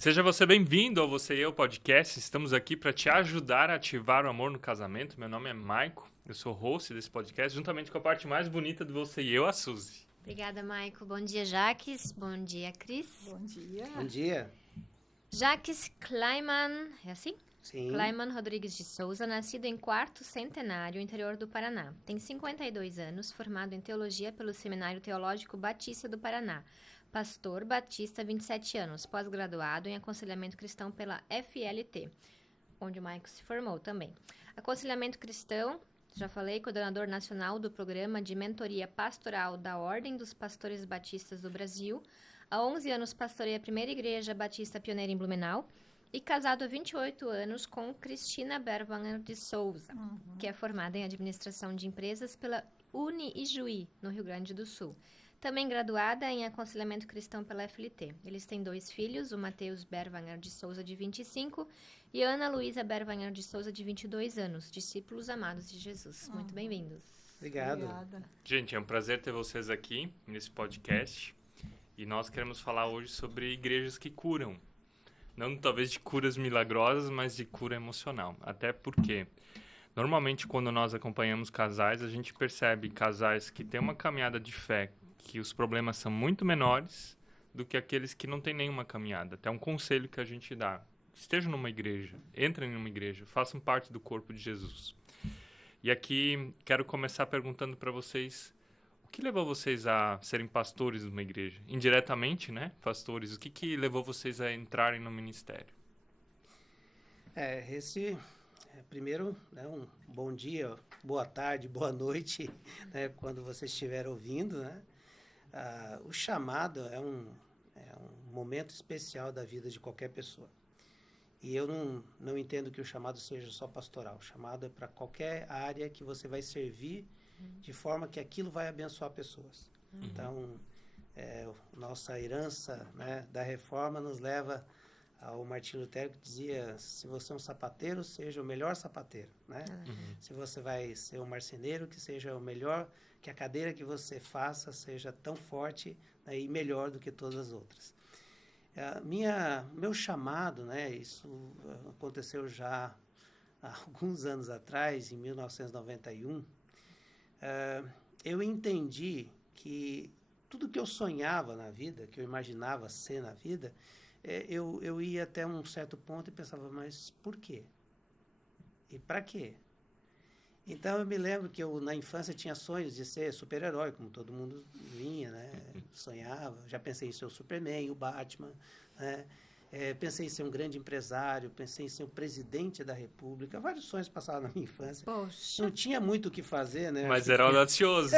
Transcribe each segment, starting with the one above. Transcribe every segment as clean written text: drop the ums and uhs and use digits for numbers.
Seja você bem-vindo ao Você e Eu Podcast. Estamos aqui para te ajudar a ativar o amor no casamento. Meu nome é Maico, eu sou host desse podcast, juntamente com a parte mais bonita de Você e Eu, a Suzy. Obrigada, Maico. Bom dia, Jaques. Bom dia, Cris. Bom dia. Bom dia. Jaques Kleiman, é assim? Sim. Kleiman Rodrigues de Souza, nascido em Quarto Centenário, interior do Paraná. Tem 52 anos, formado em Teologia pelo Seminário Teológico Batista do Paraná. Pastor Batista, 27 anos, pós-graduado em Aconselhamento Cristão pela FLT, onde o Maico se formou também. Aconselhamento Cristão, já falei, coordenador nacional do Programa de Mentoria Pastoral da Ordem dos Pastores Batistas do Brasil. Há 11 anos pastoreia a Primeira Igreja Batista Pioneira em Blumenau. E casado há 28 anos com Cristina Berwanger de Souza, que é formada em Administração de Empresas pela Uni-Ijuí, no Rio Grande do Sul. Também graduada em Aconselhamento Cristão pela FLT. Eles têm 2 filhos, o Matheus Berwanger de Souza, de 25, e a Ana Luísa Berwanger de Souza, de 22 anos, discípulos amados de Jesus. Muito bem-vindos. Obrigado. Obrigada. Gente, é um prazer ter vocês aqui nesse podcast. E nós queremos falar hoje sobre igrejas que curam. Não talvez de curas milagrosas, mas de cura emocional. Até porque, normalmente, quando nós acompanhamos casais, a gente percebe casais que têm uma caminhada de fé, que os problemas são muito menores do que aqueles que não têm nenhuma caminhada. Até um conselho que a gente dá. Estejam numa igreja, entrem numa igreja, façam parte do corpo de Jesus. E aqui, quero começar perguntando para vocês, o que levou vocês a serem pastores numa igreja? Indiretamente, né? Pastores, o que levou vocês a entrarem no ministério? Primeiro, né, um bom dia, boa tarde, boa noite, né, quando você estiver ouvindo, né? O chamado é um momento especial da vida de qualquer pessoa. E eu não entendo que o chamado seja só pastoral. O chamado é para qualquer área que você vai servir de forma que aquilo vai abençoar pessoas. Então, nossa herança, né, da reforma nos leva ao Martinho Lutero, que dizia: se você é um sapateiro, seja o melhor sapateiro, né? Se você vai ser um marceneiro, que seja o melhor, que a cadeira que você faça seja tão forte, né, e melhor do que todas as outras. Meu chamado, né, isso aconteceu já há alguns anos atrás, em 1991. Eu entendi que tudo que eu sonhava na vida, que eu imaginava ser na vida, eu ia até um certo ponto e pensava, mas por quê? E para quê? Então, eu me lembro que eu, na infância, tinha sonhos de ser super-herói, como todo mundo vinha, né? Sonhava. Já pensei em ser o Superman, o Batman, né? Pensei em ser um grande empresário, pensei em ser o presidente da República. Vários sonhos passaram na minha infância. Poxa. Não tinha muito o que fazer, né? Mas era audacioso.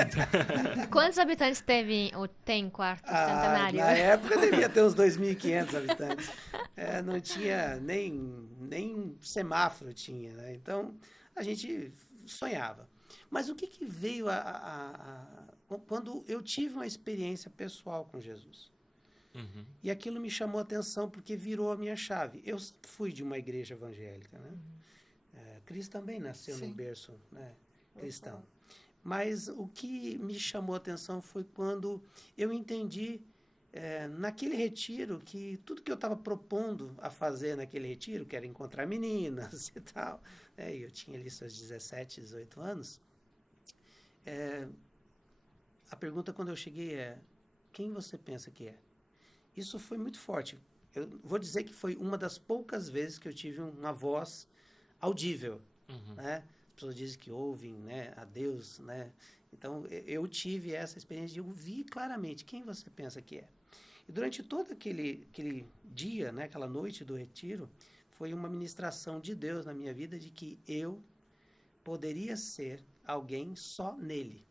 Quantos habitantes tem Quarto Centenário? Na época devia ter uns 2.500 habitantes. Não tinha nem semáforo tinha, né? Então, a gente sonhava. Mas o que veio quando eu tive uma experiência pessoal com Jesus? E aquilo me chamou a atenção porque virou a minha chave. Eu fui de uma igreja evangélica, né? Cris também nasceu num berço, né, cristão. Mas o que me chamou a atenção foi quando eu entendi, naquele retiro, que tudo que eu estava propondo a fazer naquele retiro, que era encontrar meninas e tal, né, e eu tinha ali seus 17, 18 anos, a pergunta quando eu cheguei é: quem você pensa que é? Isso foi muito forte. Eu vou dizer que foi uma das poucas vezes que eu tive uma voz audível, né? As pessoas dizem que ouvem, né, a Deus, né? Então, eu tive essa experiência de ouvir claramente quem você pensa que é. E durante todo aquele dia, né, aquela noite do retiro, foi uma ministração de Deus na minha vida de que eu poderia ser alguém só nele.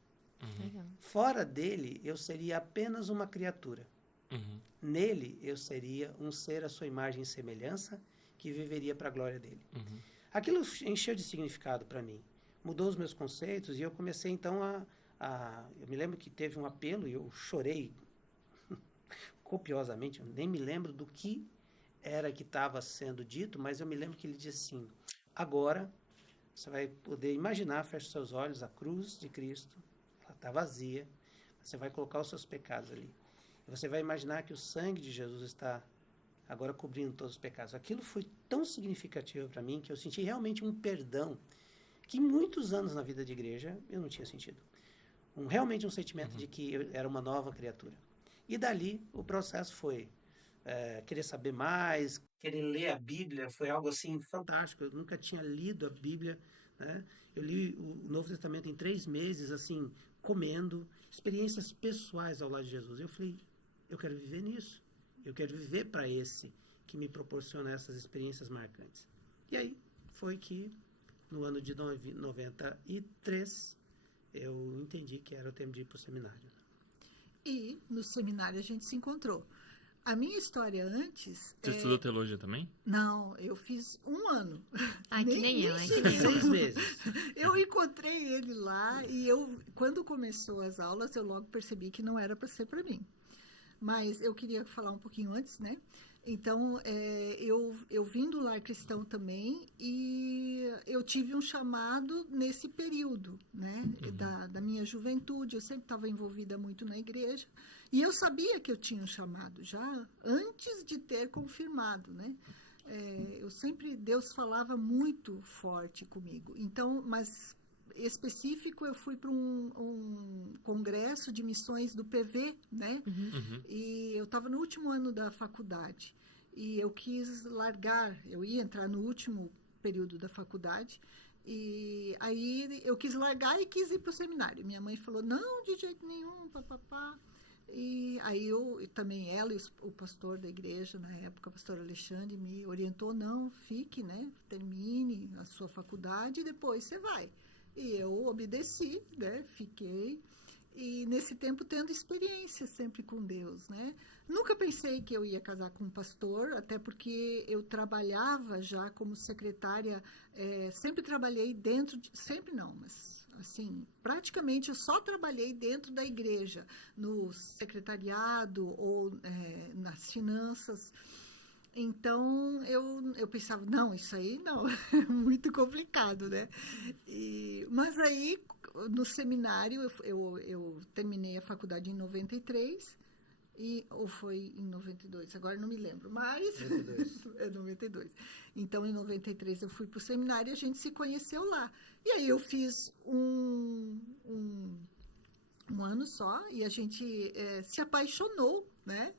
Fora dele, eu seria apenas uma criatura. Nele, eu seria um ser à sua imagem e semelhança que viveria para a glória dele. Aquilo encheu de significado para mim. Mudou os meus conceitos e eu comecei, então, eu me lembro que teve um apelo e eu chorei copiosamente. Eu nem me lembro do que era que estava sendo dito, mas eu me lembro que ele disse assim: agora você vai poder imaginar, feche seus olhos, a cruz de Cristo, ela está vazia, você vai colocar os seus pecados ali. Você vai imaginar que o sangue de Jesus está agora cobrindo todos os pecados. Aquilo foi tão significativo para mim que eu senti realmente um perdão que muitos anos na vida de igreja eu não tinha sentido. Realmente um sentimento de que eu era uma nova criatura. E dali o processo foi querer saber mais, querer ler a Bíblia, foi algo assim fantástico. Eu nunca tinha lido a Bíblia, né? Eu li o Novo Testamento em 3 meses, assim, comendo, experiências pessoais ao lado de Jesus. Eu falei, eu quero viver nisso. Eu quero viver para esse que me proporciona essas experiências marcantes. E aí foi que no ano de 93 eu entendi que era o tempo de ir para o seminário. E no seminário a gente se encontrou. A minha história antes... Você estudou teologia também? Não, eu fiz 1 ano. Ai, que nem eu, 6 meses. Eu encontrei ele lá e quando começou as aulas, eu logo percebi que não era para ser para mim. Mas eu queria falar um pouquinho antes, né? Então, eu vim do lar cristão também e eu tive um chamado nesse período, né? Da minha juventude. Eu sempre estava envolvida muito na igreja e eu sabia que eu tinha um chamado já antes de ter confirmado, né? Deus falava muito forte comigo. Então, mas específico, eu fui para um congresso de missões do PV, né? E eu estava no último ano da faculdade e eu quis largar, eu ia entrar no último período da faculdade e aí eu quis largar e quis ir para o seminário. Minha mãe falou, não, de jeito nenhum, papapá. E aí ela e o pastor da igreja na época, o pastor Alexandre, me orientou, não, fique, né? Termine a sua faculdade e depois você vai. E eu obedeci, né? Fiquei. E nesse tempo tendo experiência sempre com Deus, né? Nunca pensei que eu ia casar com um pastor, até porque eu trabalhava já como secretária, sempre trabalhei sempre não, mas assim, praticamente eu só trabalhei dentro da igreja, no secretariado ou nas finanças. Então, eu pensava, não, isso aí não, é muito complicado, né? Mas aí, no seminário, eu terminei a faculdade em 93, ou foi em 92, agora não me lembro, mas... 92. É 92. Então, em 93, eu fui para o seminário e a gente se conheceu lá. E aí eu fiz um ano só e a gente se apaixonou, né?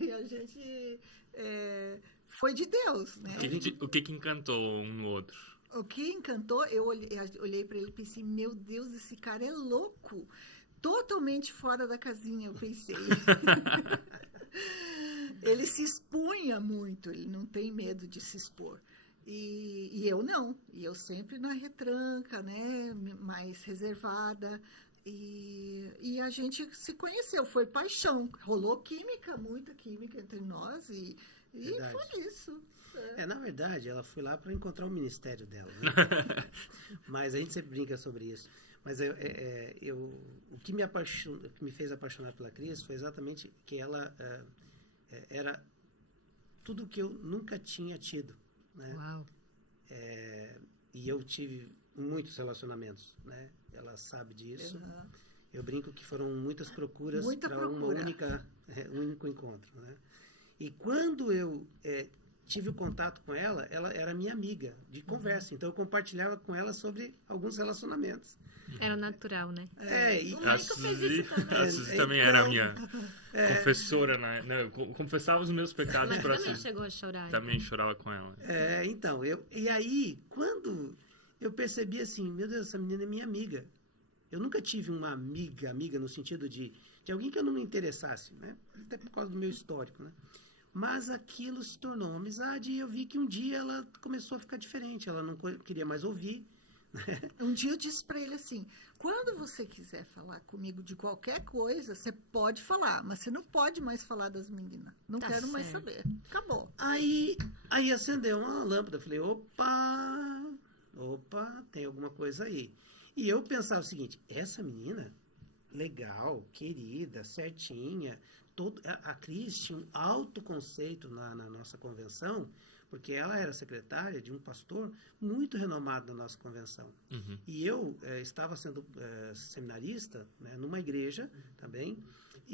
E a gente foi de Deus, né? O que encantou um no outro? O que encantou, eu olhei para ele e pensei, meu Deus, esse cara é louco. Totalmente fora da casinha, eu pensei. Ele se expunha muito, ele não tem medo de se expor. E eu não, e eu sempre na retranca, né, mais reservada, e a gente se conheceu, foi paixão, rolou química, muita química entre nós, e foi isso. Na verdade, ela foi lá para encontrar o ministério dela, né? Mas a gente sempre brinca sobre isso. Mas o que me fez apaixonar pela Cris foi exatamente que ela era tudo que eu nunca tinha tido, né? Uau. E eu tive muitos relacionamentos, né? Ela sabe disso. Eu brinco que foram muitas procuras para um único encontro, né? E quando eu tive o contato com ela era minha amiga de conversa. Então eu compartilhava com ela sobre alguns relacionamentos. Era natural, né? A Suzy também era a minha confessora, né? Eu confessava os meus pecados para a também Suzy. chegou a chorar. Também chorava com ela. Então, e aí, quando eu percebi assim, meu Deus, essa menina é minha amiga. Eu nunca tive uma amiga no sentido de alguém que eu não me interessasse, né? Até por causa do meu histórico, né? Mas aquilo se tornou uma amizade e eu vi que um dia ela começou a ficar diferente, ela não queria mais ouvir. Um dia eu disse para ele assim, quando você quiser falar comigo de qualquer coisa, você pode falar, mas você não pode mais falar das meninas. Não quero mais saber. Acabou. Aí acendeu uma lâmpada, eu falei, opa, tem alguma coisa aí. E eu pensava o seguinte, essa menina, legal, querida, certinha, a Cris tinha um alto conceito na nossa convenção, porque ela era secretária de um pastor muito renomado na nossa convenção. E eu estava sendo seminarista, né, numa igreja também,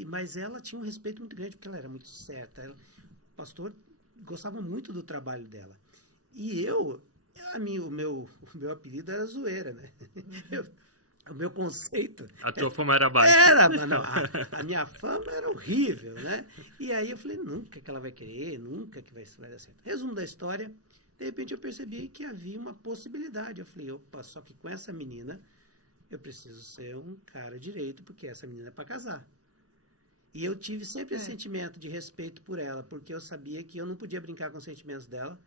mas ela tinha um respeito muito grande, porque ela era muito certa. O pastor gostava muito do trabalho dela. E o meu apelido era zoeira, né? O meu conceito... A tua fama era baixa. Era, mano, a minha fama era horrível, né? E aí eu falei, nunca que ela vai querer, nunca que vai dar certo. Resumo da história, de repente eu percebi que havia uma possibilidade. Eu falei, opa, só que com essa menina eu preciso ser um cara direito, porque essa menina é para casar. E eu tive sempre esse sentimento de respeito por ela, porque eu sabia que eu não podia brincar com os sentimentos dela,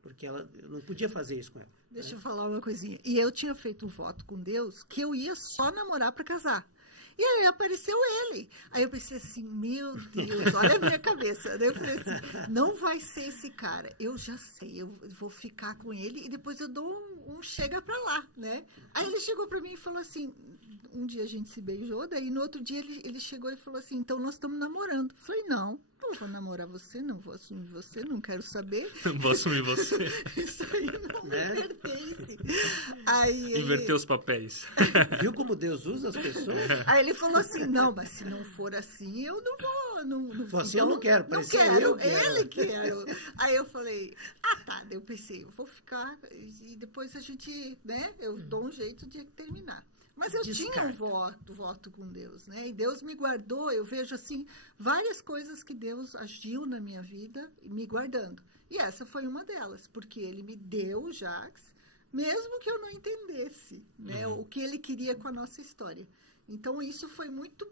porque eu não podia fazer isso com ela. Deixa eu falar uma coisinha. E eu tinha feito um voto com Deus que eu ia só namorar para casar. E aí apareceu ele. Aí eu pensei assim, meu Deus, olha a minha cabeça. Daí eu falei assim, não vai ser esse cara. Eu já sei, eu vou ficar com ele e depois eu dou um chega pra lá, né? Aí ele chegou pra mim e falou assim, um dia a gente se beijou, daí no outro dia ele chegou e falou assim, então nós estamos namorando. Eu falei, não vou namorar você, não vou assumir você, não quero saber. Não vou assumir você. Isso aí não me pertence. Aí Inverteu os papéis. Viu como Deus usa as pessoas? Aí ele falou assim, não, mas se não for assim, eu não vou. Não, Assim eu não quero, não parecia quero, eu que era. ele quero. Aí eu falei, tá. Daí eu pensei, eu vou ficar e depois a gente, né, eu dou um jeito de terminar. Mas eu tinha um voto com Deus, né? E Deus me guardou. Eu vejo, assim, várias coisas que Deus agiu na minha vida, me guardando. E essa foi uma delas, porque Ele me deu o Jacques, mesmo que eu não entendesse, né? O que Ele queria com a nossa história. Então, isso foi muito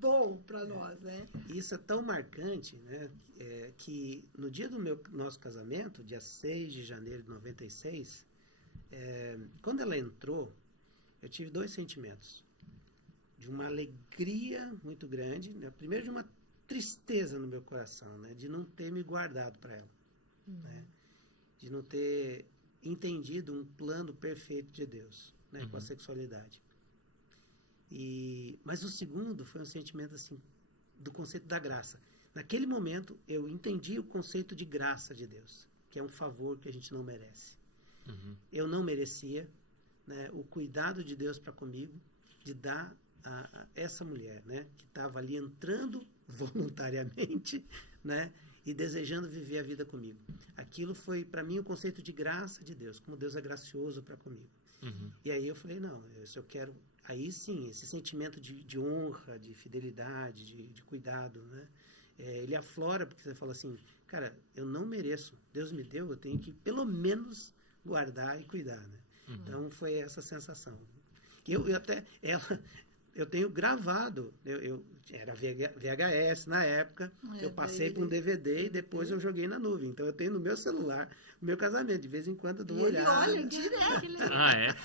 bom para nós, né? Isso é tão marcante, né? Que no dia do nosso casamento, dia 6 de janeiro de 96, quando ela entrou, eu tive 2 sentimentos. De uma alegria muito grande, né? Primeiro de uma tristeza no meu coração, né? De não ter me guardado para ela. Né? De não ter entendido um plano perfeito de Deus, né? Com a sexualidade. Mas o segundo foi um sentimento assim, do conceito da graça. Naquele momento, eu entendi o conceito de graça de Deus, que é um favor que a gente não merece. Eu não merecia, né, o cuidado de Deus para comigo, de dar a essa mulher, né, que estava ali entrando voluntariamente, né, e desejando viver a vida comigo. Aquilo foi, para mim, o conceito de graça de Deus, como Deus é gracioso para comigo. E aí eu falei, não, eu quero... Aí sim, esse sentimento de honra, de fidelidade, de cuidado, né, ele aflora, porque você fala assim, cara, eu não mereço, Deus me deu, eu tenho que, pelo menos, guardar e cuidar, né. Então, foi essa sensação. Eu tenho gravado, era VHS na época, eu passei para um DVD e depois eu joguei na nuvem. Então, eu tenho no meu celular o meu casamento. De vez em quando eu dou uma olhada. Olha, direto.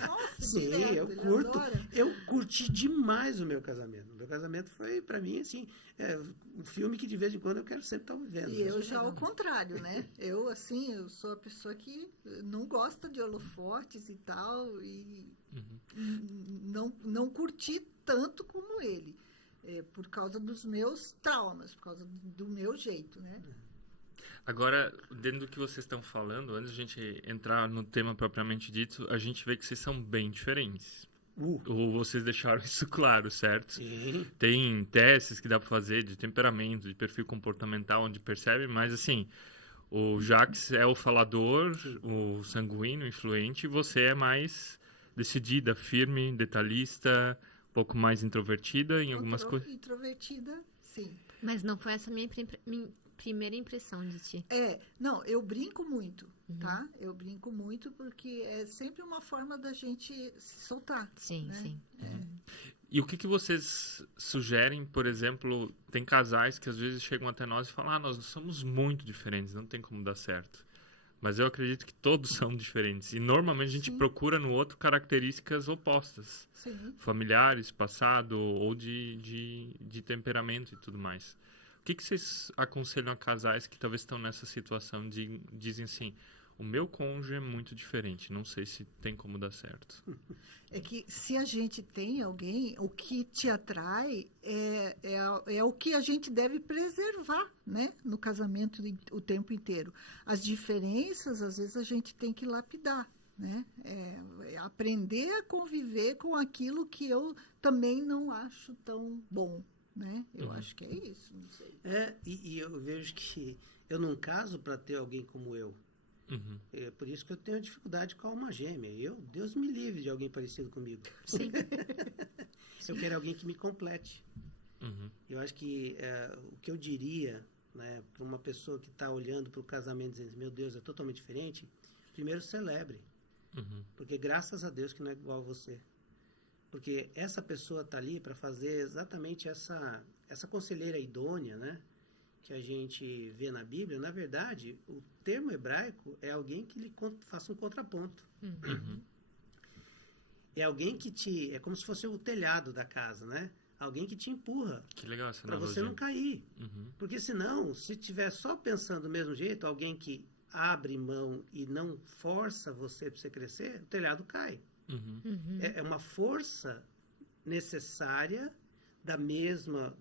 Nossa, Sim, direto, eu ele curto. adora. Eu curti demais o meu casamento. O meu casamento foi, para mim, assim, um filme que de vez em quando eu quero sempre estar vivendo. E eu já ao contrário, né? Eu sou a pessoa que não gosta de holofotes e tal, e não curti tanto como ele, por causa dos meus traumas, por causa do meu jeito, né? Agora, dentro do que vocês estão falando, antes de a gente entrar no tema propriamente dito, a gente vê que vocês são bem diferentes. Ou vocês deixaram isso claro, certo? Sim. Tem testes que dá para fazer de temperamento, de perfil comportamental, onde percebe, mas assim, o Jacques é o falador, o sanguíneo, influente, e você é mais decidida, firme, detalhista, um pouco mais introvertida em algumas coisas. Introvertida, sim. Mas não foi essa minha primeira impressão de ti. Não, eu brinco muito, tá? Eu brinco muito porque é sempre uma forma da gente se soltar. Sim, né? sim. E o que vocês sugerem, por exemplo, tem casais que às vezes chegam até nós e falam, nós somos muito diferentes, não tem como dar certo. Mas eu acredito que todos são diferentes. E normalmente a gente procura no outro características opostas. Sim. Familiares, passado ou de temperamento e tudo mais. O que vocês aconselham a casais que talvez estão nessa situação de dizem assim, o meu cônjuge é muito diferente, não sei se tem como dar certo. É que se a gente tem alguém, o que te atrai é o que a gente deve preservar, né? No casamento o tempo inteiro. As diferenças, às vezes, a gente tem que lapidar, né? Aprender a conviver com aquilo que eu também não acho tão bom, né? Eu acho que é isso, não sei. E eu vejo que eu não caso para ter alguém como eu. Uhum. É por isso que eu tenho dificuldade com a alma gêmea. Deus me livre de alguém parecido comigo. Sim. Eu quero alguém que me complete. Uhum. Eu acho que o que eu diria, né, para uma pessoa que está olhando para o casamento dizendo, meu Deus, é totalmente diferente, primeiro celebre. Uhum. Porque graças a Deus que não é igual a você. Porque essa pessoa está ali para fazer exatamente essa conselheira idônea, né? Que a gente vê na Bíblia. Na verdade, o termo hebraico é alguém que lhe faça um contraponto. Uhum. É alguém que é como se fosse o telhado da casa, né? Alguém que te empurra Que legal essa para você analogia. não cair. Uhum. Porque senão, se estiver só pensando do mesmo jeito, alguém que abre mão e não força você para você crescer, o telhado cai. Uhum. É uma força necessária da mesma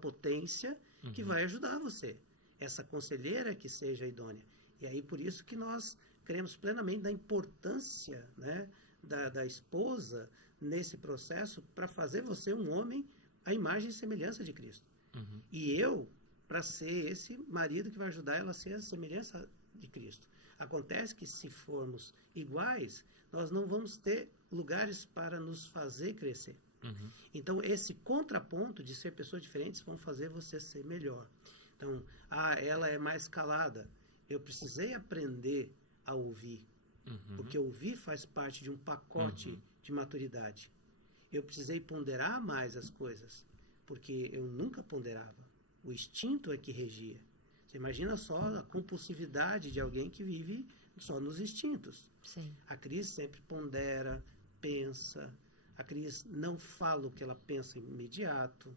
potência que vai ajudar você. Essa conselheira que seja idônea. E aí por isso que nós cremos plenamente na importância, né, da esposa nesse processo para fazer você um homem à imagem e semelhança de Cristo. Uhum. E eu, para ser esse marido que vai ajudar ela a ser a semelhança de Cristo. Acontece que se formos iguais, nós não vamos ter lugares para nos fazer crescer. Uhum. Então, esse contraponto de ser pessoas diferentes vão fazer você ser melhor. Então, ela é mais calada. Eu precisei aprender a ouvir. Uhum. Porque ouvir faz parte de um pacote de maturidade. Eu precisei ponderar mais as coisas. Porque eu nunca ponderava. O instinto é que regia. Você imagina só a compulsividade de alguém que vive só nos instintos. Sim. A Cris sempre pondera, pensa. A Cris não fala o que ela pensa imediato,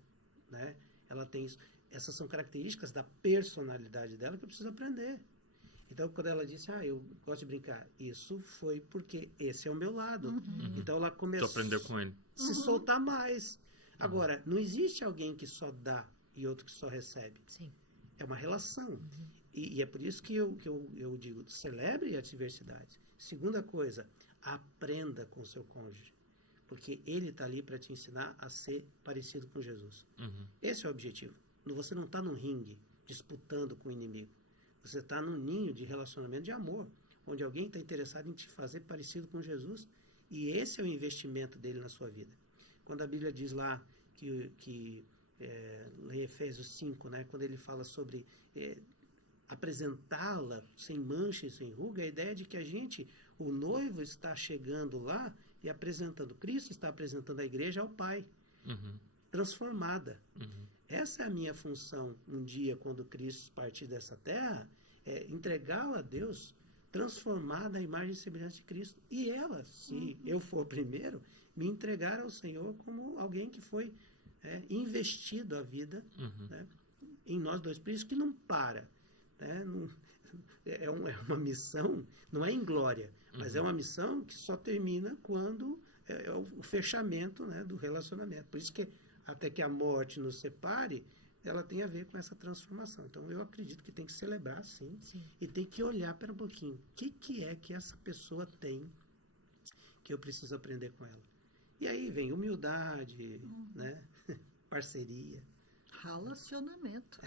né? Ela tem isso. Essas são características da personalidade dela que eu preciso aprender. Então, quando ela disse, eu gosto de brincar, isso foi porque esse é o meu lado. Uhum. Então, ela começou Tu aprendeu com ele. a se soltar mais. Agora, não existe alguém que só dá e outro que só recebe. Sim. É uma relação. E é por isso que eu digo, celebre as diversidades. Segunda coisa, aprenda com o seu cônjuge. Porque ele está ali para te ensinar a ser parecido com Jesus. Uhum. Esse é o objetivo. Você não está num ringue disputando com o inimigo. Você está num ninho de relacionamento de amor, onde alguém está interessado em te fazer parecido com Jesus. E esse é o investimento dele na sua vida. Quando a Bíblia diz lá em Efésios 5, né, quando ele fala sobre apresentá-la sem mancha e sem ruga, a ideia de que o noivo está chegando lá e apresentando, Cristo está apresentando a igreja ao Pai, transformada. Essa é a minha função um dia, quando Cristo partir dessa terra, é entregá-la a Deus, transformada à imagem e semelhança de Cristo. E ela, se eu for primeiro, me entregar ao Senhor como alguém que foi investido a vida, né, em nós dois. Por isso que não para. Né? É uma missão, não é em glória, mas é uma missão que só termina quando é o fechamento, né, do relacionamento. Por isso que até que a morte nos separe, ela tem a ver com essa transformação. Então, eu acredito que tem que celebrar, sim. E tem que olhar para um pouquinho. O que é que essa pessoa tem que eu preciso aprender com ela? E aí vem humildade, né? Parceria. Relacionamento.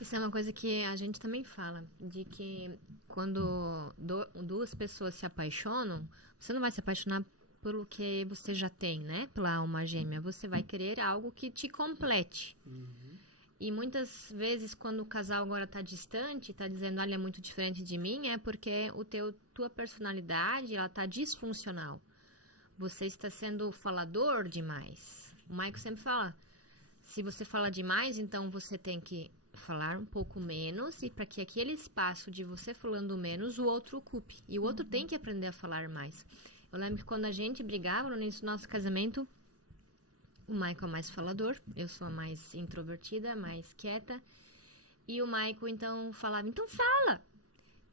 Isso é uma coisa que a gente também fala, de que quando duas pessoas se apaixonam, você não vai se apaixonar pelo que você já tem, né? Pela alma gêmea. Você vai querer algo que te complete. E muitas vezes, quando o casal agora está distante, está dizendo, olha, é muito diferente de mim, é porque tua personalidade, ela está disfuncional. Você está sendo falador demais. O Maico sempre fala, se você fala demais, então você tem que falar um pouco menos, e para que aquele espaço de você falando menos, o outro ocupe. E o outro tem que aprender a falar mais. Eu lembro que quando a gente brigava no início do nosso casamento, o Maico é mais falador, eu sou a mais introvertida, mais quieta. E o Maico, então, falava, então fala!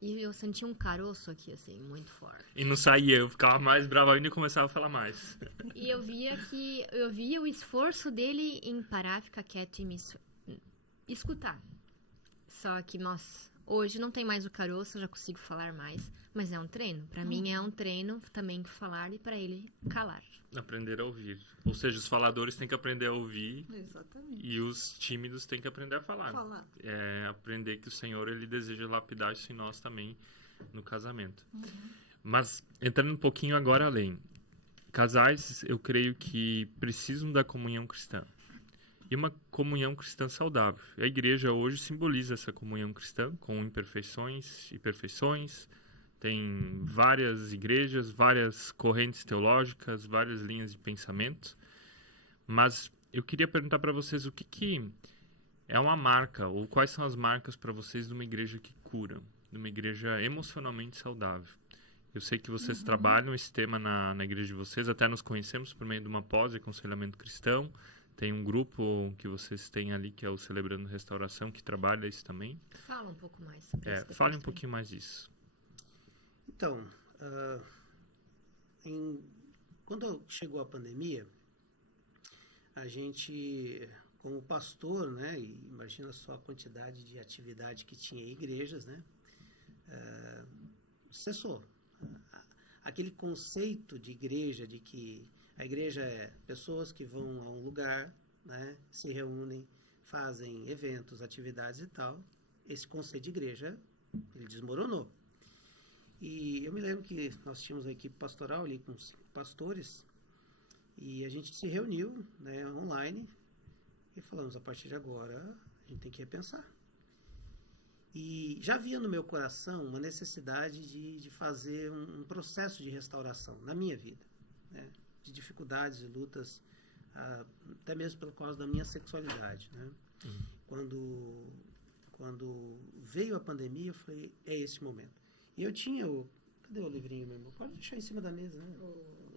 E eu sentia um caroço aqui, assim, muito forte. E não saía, eu ficava mais bravo ainda e começava a falar mais. E eu via o esforço dele em parar, ficar quieto e me escutar. Só que, nossa, Hoje não tem mais o caroço, eu já consigo falar mais, mas é um treino. Para mim é um treino também falar e para ele calar. Aprender a ouvir. Ou seja, os faladores têm que aprender a ouvir Exatamente. e os tímidos têm que aprender a falar. É aprender que o Senhor, ele deseja lapidar isso em nós também no casamento. Mas, entrando um pouquinho agora além. Casais, eu creio que precisam da comunhão cristã. E uma comunhão cristã saudável. A igreja hoje simboliza essa comunhão cristã com imperfeições e perfeições. Tem várias igrejas, várias correntes teológicas, várias linhas de pensamento. Mas eu queria perguntar para vocês o que é uma marca, ou quais são as marcas para vocês de uma igreja que cura, de uma igreja emocionalmente saudável. Eu sei que vocês trabalham esse tema na igreja de vocês, até nos conhecemos por meio de uma pós-aconselhamento cristão. Tem um grupo que vocês têm ali, que é o Celebrando Restauração, que trabalha isso também. Fala um pouco mais sobre isso. Fale um pouquinho mais disso. Então, quando chegou a pandemia, a gente, como pastor, né, e imagina só a quantidade de atividade que tinha em igrejas, né, cessou. Aquele conceito de igreja, de que a igreja é pessoas que vão a um lugar, né, se reúnem, fazem eventos, atividades e tal. Esse conceito de igreja, ele desmoronou. E eu me lembro que nós tínhamos uma equipe pastoral ali com 5 pastores e a gente se reuniu, né, online e falamos, a partir de agora a gente tem que repensar. E já havia no meu coração uma necessidade de fazer um processo de restauração na minha vida, né, de dificuldades e lutas, até mesmo por causa da minha sexualidade, né? Quando veio a pandemia, eu falei, é esse momento. E eu tinha cadê o livrinho mesmo? Pode deixar em cima da mesa, né?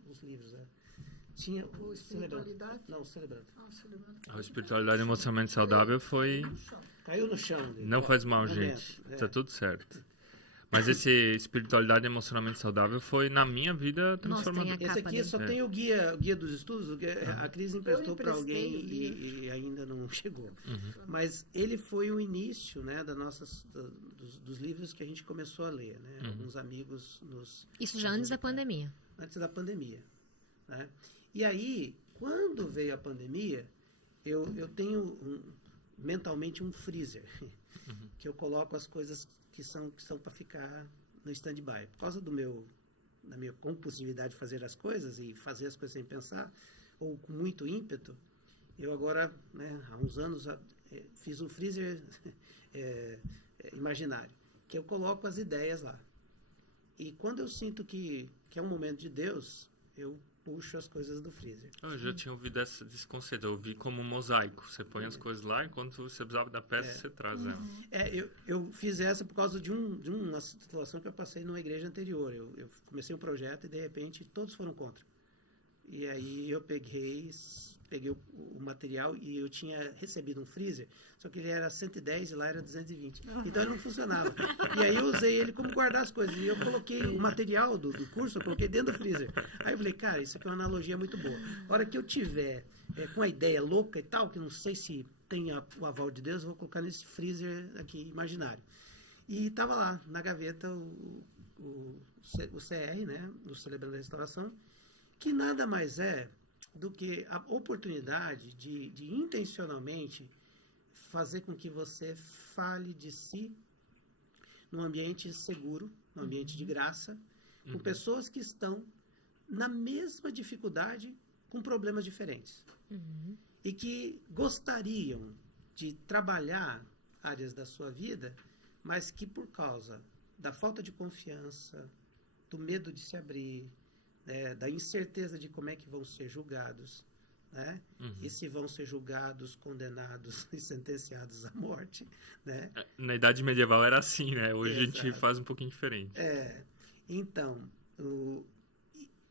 Os livros, Tinha O Espiritualidade? Não, Celebrando. A espiritualidade emocionalmente saudável foi... Caiu no chão. Não faz mal, gente. Tá tudo certo. Mas esse espiritualidade emocionalmente saudável foi, na minha vida, transformador. Esse aqui só tem o guia dos estudos, a Cris emprestou para alguém e ainda não chegou. Mas ele foi o início, né, dos livros que a gente começou a ler, né? Alguns amigos nos... Isso já antes da pandemia. Antes da pandemia, né? E aí, quando veio a pandemia, eu tenho mentalmente um freezer, que eu coloco as coisas que são para ficar no stand-by. Por causa da minha compulsividade de fazer as coisas e fazer as coisas sem pensar, ou com muito ímpeto, eu agora, né, há uns anos, fiz um freezer imaginário, que eu coloco as ideias lá. E quando eu sinto que é um momento de Deus, eu puxo as coisas do freezer. Eu já tinha ouvido desse conceito. Eu vi como um mosaico. Você põe as coisas lá, enquanto você precisava da peça, você traz ela. Eu fiz essa por causa de uma situação que eu passei numa igreja anterior. Eu comecei um projeto e, de repente, todos foram contra. E aí eu peguei o material e eu tinha recebido um freezer, só que ele era 110 e lá era 220. Então ele não funcionava. E aí eu usei ele como guardar as coisas. E eu coloquei o material do curso, eu coloquei dentro do freezer. Aí eu falei, cara, isso aqui é uma analogia muito boa. A hora que eu tiver com a ideia louca e tal, que não sei se tem o aval de Deus, eu vou colocar nesse freezer aqui imaginário. E estava lá, na gaveta, o CR, né, do Celebrando a Restauração, que nada mais é do que a oportunidade de intencionalmente fazer com que você fale de si num ambiente seguro, num ambiente de graça, com pessoas que estão na mesma dificuldade, com problemas diferentes. E que gostariam de trabalhar áreas da sua vida, mas que por causa da falta de confiança, do medo de se abrir, da incerteza de como é que vão ser julgados, né? E se vão ser julgados, condenados e sentenciados à morte, né? Na Idade Medieval era assim, né? Hoje a gente faz um pouquinho diferente. Então,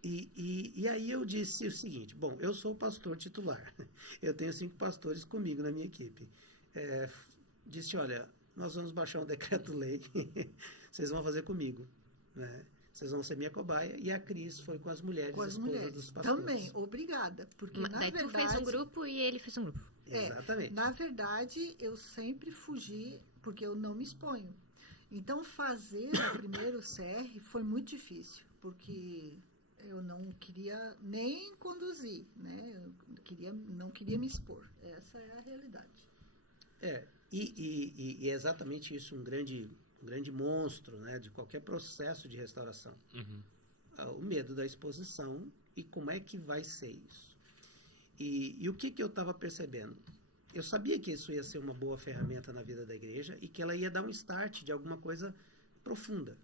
e aí eu disse o seguinte, bom, eu sou o pastor titular, eu tenho 5 pastores comigo na minha equipe. Disse, olha, nós vamos baixar um decreto-lei, vocês vão fazer comigo, né? Vocês vão ser minha cobaia. E a Cris foi com as mulheres, dos pastores. Também, obrigada. Porque, daí tu fez um grupo e ele fez um grupo. Exatamente. Na verdade, eu sempre fugi, porque eu não me exponho. Então, fazer o primeiro CR foi muito difícil, porque eu não queria nem conduzir, né? Não queria me expor. Essa é a realidade. E é exatamente isso, um grande monstro, né, de qualquer processo de restauração. O medo da exposição e como é que vai ser isso. E o que eu estava percebendo? Eu sabia que isso ia ser uma boa ferramenta na vida da igreja e que ela ia dar um start de alguma coisa profunda.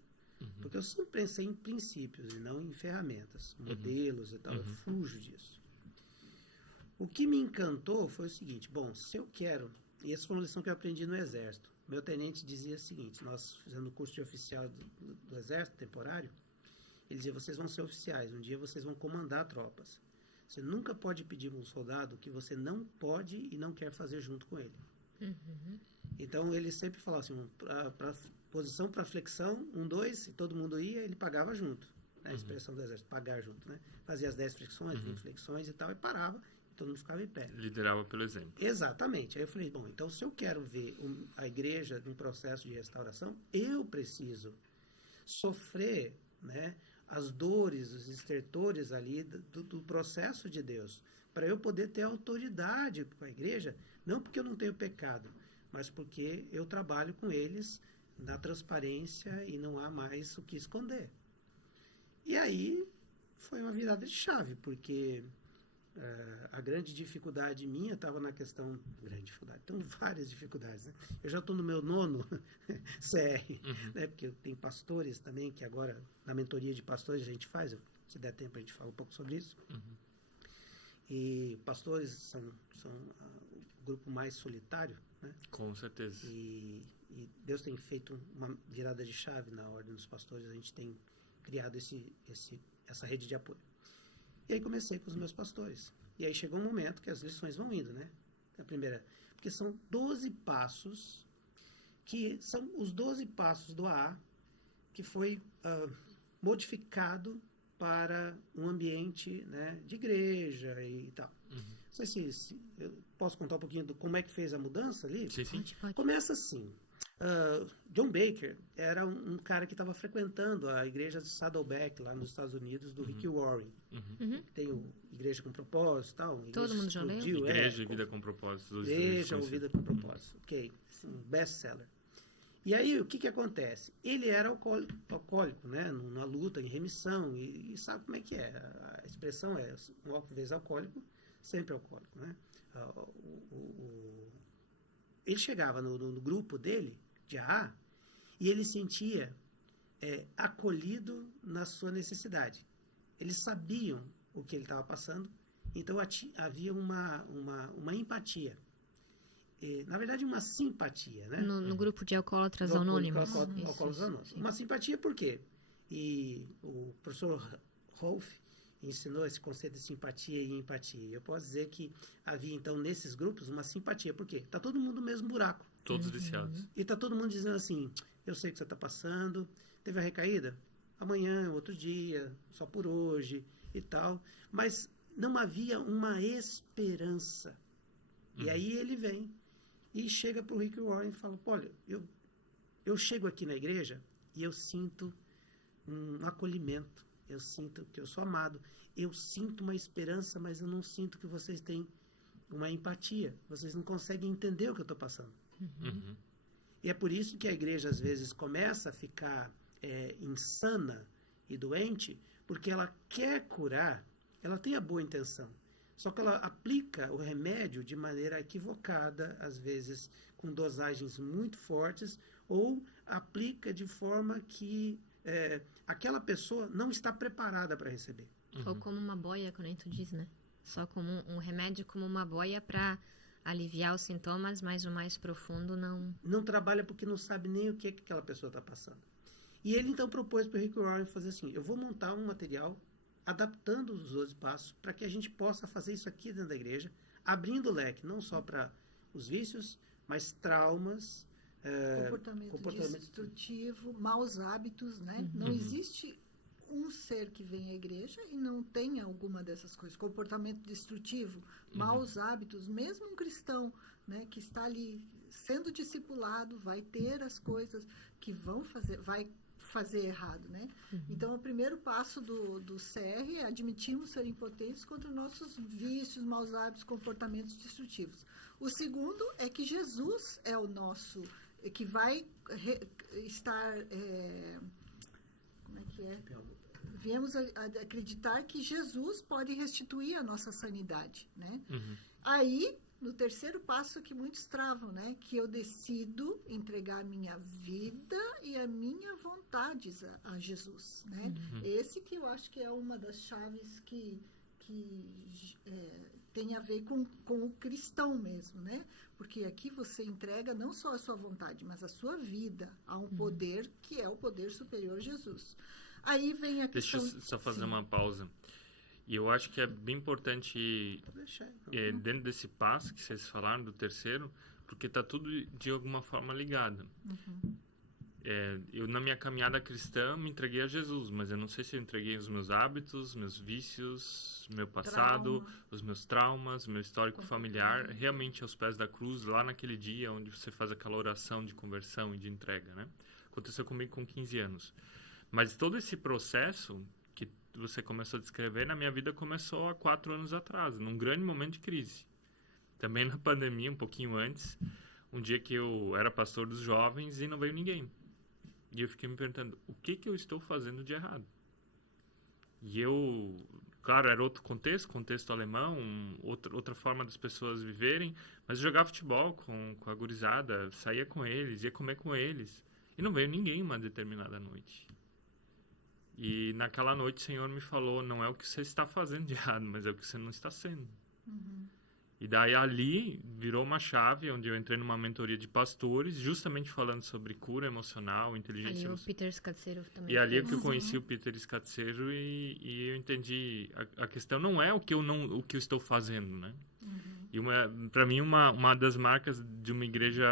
Porque eu sempre pensei em princípios e não em ferramentas, modelos e tal. Eu fujo disso. O que me encantou foi o seguinte: bom, se eu quero... E essa foi uma lição que eu aprendi no Exército. Meu tenente dizia o seguinte: nós fizemos o curso de oficial do Exército temporário. Ele dizia: vocês vão ser oficiais, um dia vocês vão comandar tropas. Você nunca pode pedir para um soldado o que você não pode e não quer fazer junto com ele. Então, ele sempre falava assim, posição para flexão, 1, 2, e todo mundo ia, ele pagava junto. Né? A expressão do Exército, pagar junto. Né? Fazia as 10 flexões, 20 flexões e tal, e parava, e todo mundo ficava em pé. Liderava pelo exemplo. Exatamente. Aí eu falei, bom, então se eu quero ver a igreja num processo de restauração, eu preciso sofrer, né, as dores, os estertores ali do processo de Deus, para eu poder ter autoridade com a igreja, não porque eu não tenho pecado, mas porque eu trabalho com eles na transparência e não há mais o que esconder. E aí foi uma virada de chave, porque a grande dificuldade minha estava na questão... Grande dificuldade, então várias dificuldades, né? Eu já estou no meu 9º CR, né? Porque tem pastores também, que agora na mentoria de pastores a gente faz, se der tempo a gente fala um pouco sobre isso. E pastores são o grupo mais solitário, né? Com certeza. E Deus tem feito uma virada de chave na ordem dos pastores, a gente tem criado essa rede de apoio. E aí comecei com os meus pastores. E aí chegou um momento que as lições vão indo, né? A primeira, porque são 12 passos, que são os 12 passos do AA, que foi modificado para um ambiente, né, de igreja e tal. Não sei se eu posso contar um pouquinho do como é que fez a mudança ali? Sim. Pode. Começa assim. John Baker era um cara que estava frequentando a igreja de Saddleback, lá nos Estados Unidos, do Rick Warren. Tem o Igreja com Propósito e tal. Todo mundo já leu? Igreja e Vida com Propósito. Igreja ou Vida com Propósito. Ok, um best-seller. E aí, o que acontece? Ele era alcoólico, né? Numa luta, em remissão, e sabe como é que é? A expressão é, uma vez alcoólico, sempre alcoólico, né? Ele chegava no grupo dele, de AA, e ele sentia acolhido na sua necessidade. Eles sabiam o que ele estava passando, então havia uma empatia. Na verdade, uma simpatia, né? No grupo de alcoólatras anônimos. Alcoólatras anônimos. Uma simpatia por quê? E o professor Rolf ensinou esse conceito de simpatia e empatia. Eu posso dizer que havia, então, nesses grupos, uma simpatia. Por quê? Está todo mundo no mesmo buraco. Todos viciados. E está todo mundo dizendo assim, eu sei o que você está passando, teve a recaída? Amanhã, outro dia, só por hoje e tal. Mas não havia uma esperança. E aí ele vem e chega para o Rick Warren e fala, olha, eu chego aqui na igreja e eu sinto um acolhimento, eu sinto que eu sou amado, eu sinto uma esperança, mas eu não sinto que vocês têm uma empatia, vocês não conseguem entender o que eu estou passando. E é por isso que a igreja às vezes começa a ficar insana e doente, porque ela quer curar, ela tem a boa intenção, só que ela aplica o remédio de maneira equivocada, às vezes com dosagens muito fortes, ou aplica de forma que aquela pessoa não está preparada para receber. Ou como uma boia, como tu diz, né? Só como um remédio, como uma boia para aliviar os sintomas, mas o mais profundo não... Não trabalha porque não sabe nem o que aquela pessoa está passando. E ele então propôs para o Rick Warren fazer assim, eu vou montar um material adaptando os 12 passos para que a gente possa fazer isso aqui dentro da igreja, abrindo o leque, não só para os vícios, mas traumas, comportamento destrutivo, maus hábitos, né? Não existe um ser que vem à igreja e não tenha alguma dessas coisas. Comportamento destrutivo, maus hábitos, mesmo um cristão, né, que está ali sendo discipulado, vai ter as coisas que vai fazer errado, né? Então, o primeiro passo do CR é admitirmos ser impotentes contra nossos vícios, maus hábitos, comportamentos destrutivos. O segundo é que Jesus é o nosso, que vai estar... como é que é? Viemos a acreditar que Jesus pode restituir a nossa sanidade, né? Aí, no terceiro passo que muitos travam, né? Que eu decido entregar a minha vida e a minha vontades a Jesus, né? Esse que eu acho que é uma das chaves que tem a ver com o cristão mesmo, né? Porque aqui você entrega não só a sua vontade, mas a sua vida a um poder que é o poder superior a Jesus. Aí vem a questão... Deixa eu só fazer uma pausa. E eu acho que é bem importante, dentro desse passo que vocês falaram, do terceiro, porque está tudo de alguma forma ligado. Eu, na minha caminhada cristã, me entreguei a Jesus, mas eu não sei se eu entreguei os meus hábitos, meus vícios, meu passado, os meus traumas, meu histórico familiar, realmente aos pés da cruz, lá naquele dia onde você faz aquela oração de conversão e de entrega, né? Aconteceu comigo com 15 anos. Mas todo esse processo que você começou a descrever, na minha vida começou há 4 anos atrás, num grande momento de crise. Também na pandemia, um pouquinho antes, um dia que eu era pastor dos jovens e não veio ninguém. E eu fiquei me perguntando, o que eu estou fazendo de errado? E eu, claro, era outro contexto alemão, outra forma das pessoas viverem, mas eu jogava futebol com a gurizada, saía com eles, ia comer com eles, e não veio ninguém uma determinada noite. E naquela noite o Senhor me falou, não é o que você está fazendo de errado, mas é o que você não está sendo. E daí ali virou uma chave onde eu entrei numa mentoria de pastores, justamente falando sobre cura emocional, inteligência emocional. Ali o Peter Scazzero também. E ali é que eu conheci o Peter Scazzero e eu entendi, a questão não é o que eu estou fazendo, né? E para mim uma das marcas de uma igreja,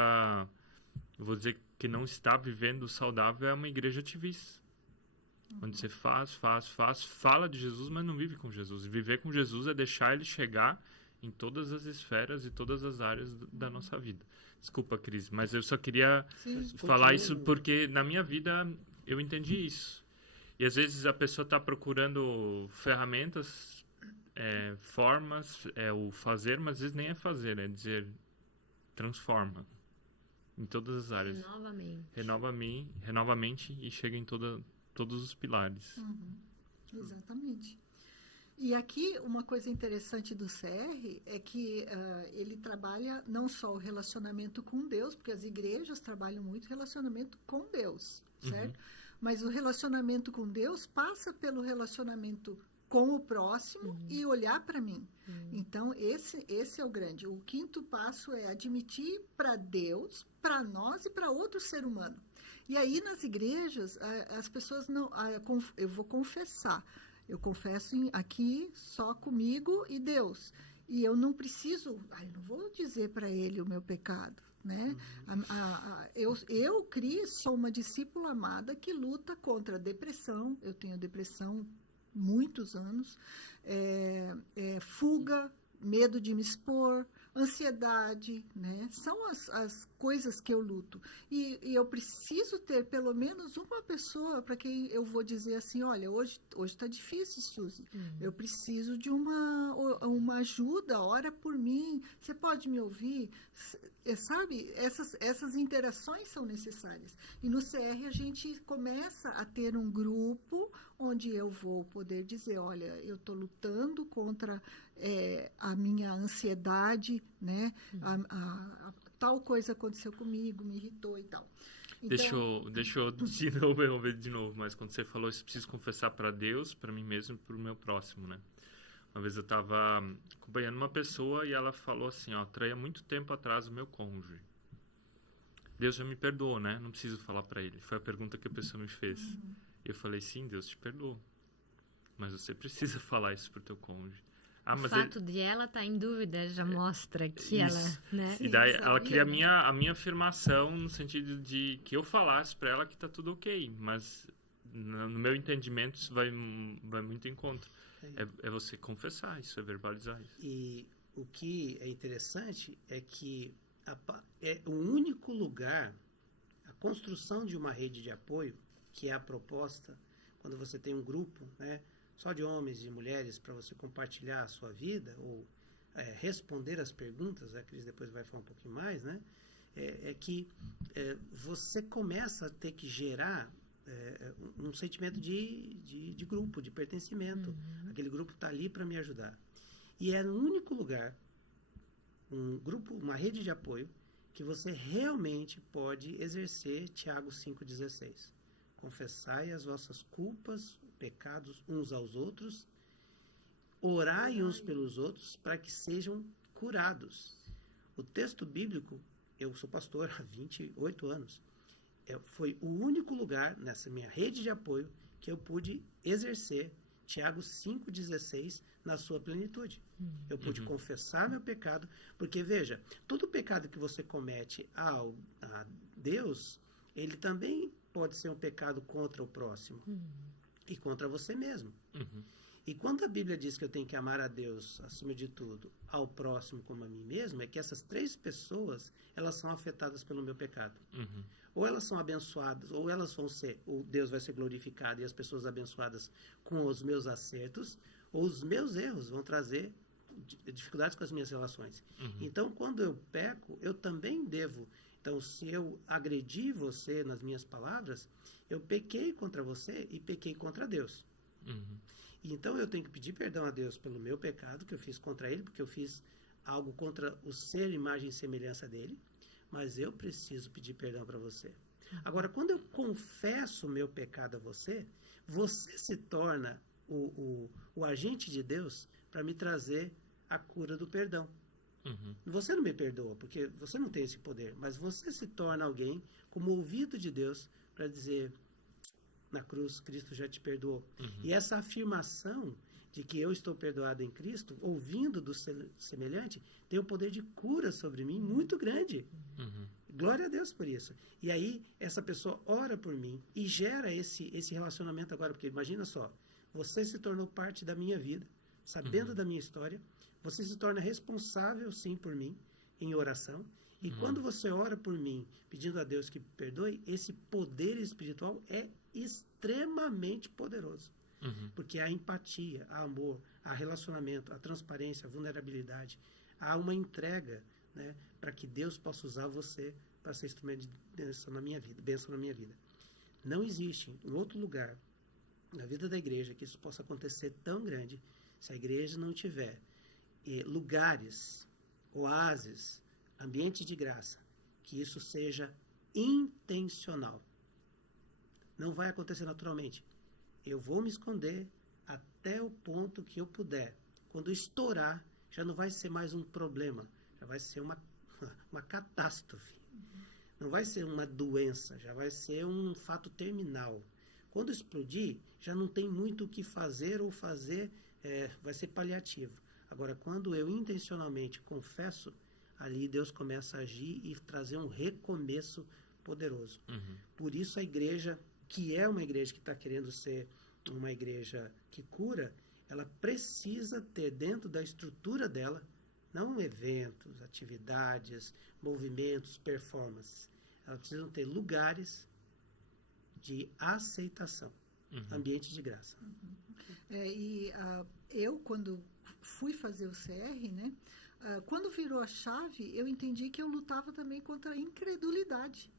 eu vou dizer que não está vivendo saudável, é uma igreja ativista. Onde você fala de Jesus, mas não vive com Jesus. E viver com Jesus é deixar ele chegar em todas as esferas e todas as áreas da nossa vida. Desculpa, Cris, mas eu só queria falar isso porque na minha vida eu entendi isso. E às vezes a pessoa está procurando ferramentas, formas, o fazer, mas às vezes nem é fazer, é dizer transforma em todas as áreas. Renova-mente e chega em todos os pilares. Exatamente. E aqui, uma coisa interessante do CR é que ele trabalha não só o relacionamento com Deus, porque as igrejas trabalham muito relacionamento com Deus, certo? Mas o relacionamento com Deus passa pelo relacionamento com o próximo e olhar para mim. Então, esse é o grande. O quinto passo é admitir para Deus, para nós e para outro ser humano. E aí, nas igrejas, as pessoas não... eu vou confessar. Eu confesso aqui só comigo e Deus. E eu não preciso... eu não vou dizer para ele o meu pecado, né? Eu, Cris, sou uma discípula amada que luta contra a depressão. Eu tenho depressão muitos anos. Fuga, medo de me expor, ansiedade, né? São as coisas que eu luto. E eu preciso ter pelo menos uma pessoa para quem eu vou dizer assim, olha, hoje está difícil, Suzy. Eu preciso de uma ajuda, ora por mim. Você pode me ouvir? Sabe? Essas interações são necessárias. E no CR a gente começa a ter um grupo onde eu vou poder dizer, olha, eu estou lutando contra a minha ansiedade, né? Tal coisa aconteceu comigo, me irritou e tal. Então, deixa eu de novo, mas quando você falou isso, preciso confessar para Deus, para mim mesmo e para o meu próximo, né? Uma vez eu estava acompanhando uma pessoa e ela falou assim, traí há muito tempo atrás o meu cônjuge. Deus já me perdoou, né? Não preciso falar para ele. Foi a pergunta que a pessoa me fez. Eu falei, sim, Deus te perdoou. Mas você precisa falar isso pro teu cônjuge. O fato de ela estar em dúvida já mostra que ela, né? E daí ela queria a minha afirmação no sentido de que eu falasse para ela que tá tudo ok, mas no meu entendimento isso vai muito em conta. É você confessar isso, é verbalizar isso. E o que é interessante é que é o único lugar, a construção de uma rede de apoio, que é a proposta, quando você tem um grupo, né, só de homens e mulheres para você compartilhar a sua vida, ou responder as perguntas, a Cris depois vai falar um pouquinho mais, né, que você começa a ter que gerar um sentimento de grupo, de pertencimento. Aquele grupo está ali para me ajudar. E é no único lugar, um grupo, uma rede de apoio, que você realmente pode exercer Tiago 5,16. Confessai as vossas culpas, pecados uns aos outros, orai uns pelos outros para que sejam curados. O texto bíblico, eu sou pastor há 28 anos, foi o único lugar nessa minha rede de apoio que eu pude exercer Tiago 5,16 na sua plenitude. Eu pude confessar meu pecado, porque veja, todo pecado que você comete a Deus, ele também pode ser um pecado contra o próximo e contra você mesmo. E quando a Bíblia diz que eu tenho que amar a Deus acima de tudo, ao próximo como a mim mesmo, é que essas três pessoas, elas são afetadas pelo meu pecado. Ou elas são abençoadas, ou elas vão ser, ou Deus vai ser glorificado e as pessoas abençoadas com os meus acertos, ou os meus erros vão trazer dificuldades com as minhas relações. Então, quando eu peco, eu também devo. Então, se eu agredi você nas minhas palavras, eu pequei contra você e pequei contra Deus. Então, eu tenho que pedir perdão a Deus pelo meu pecado que eu fiz contra Ele, porque eu fiz algo contra o ser, imagem e semelhança dEle, mas eu preciso pedir perdão para você. Agora, quando eu confesso o meu pecado a você, você se torna o agente de Deus para me trazer a cura do perdão. Você não me perdoa, porque você não tem esse poder, mas você se torna alguém como ouvido de Deus para dizer, na cruz, Cristo já te perdoou. E essa afirmação de que eu estou perdoado em Cristo, ouvindo do semelhante, tem um poder de cura sobre mim muito grande. Glória a Deus por isso. E aí, essa pessoa ora por mim e gera esse relacionamento agora, porque imagina só, você se tornou parte da minha vida, sabendo da minha história, você se torna responsável, sim, por mim, em oração, e quando você ora por mim, pedindo a Deus que perdoe, esse poder espiritual é extremamente poderoso. Porque há empatia, há amor, há relacionamento, há transparência, há vulnerabilidade, há uma entrega, né, para que Deus possa usar você para ser instrumento de bênção na minha vida. Não existe um outro lugar na vida da igreja que isso possa acontecer tão grande se a igreja não tiver lugares, oásis, ambiente de graça, que isso seja intencional. Não vai acontecer naturalmente. Eu vou me esconder até o ponto que eu puder. Quando estourar, já não vai ser mais um problema, já vai ser uma catástrofe. Não vai ser uma doença, já vai ser um fato terminal. Quando explodir, já não tem muito o que fazer ou fazer, vai ser paliativo. Agora, quando eu intencionalmente confesso, ali Deus começa a agir e trazer um recomeço poderoso. Por isso a igreja, que é uma igreja que está querendo ser uma igreja que cura, ela precisa ter dentro da estrutura dela, não eventos, atividades, movimentos, performances. Elas precisam ter lugares de aceitação, ambiente de graça. Eu, quando fui fazer o CR, né, quando virou a chave, eu entendi que eu lutava também contra a incredulidade.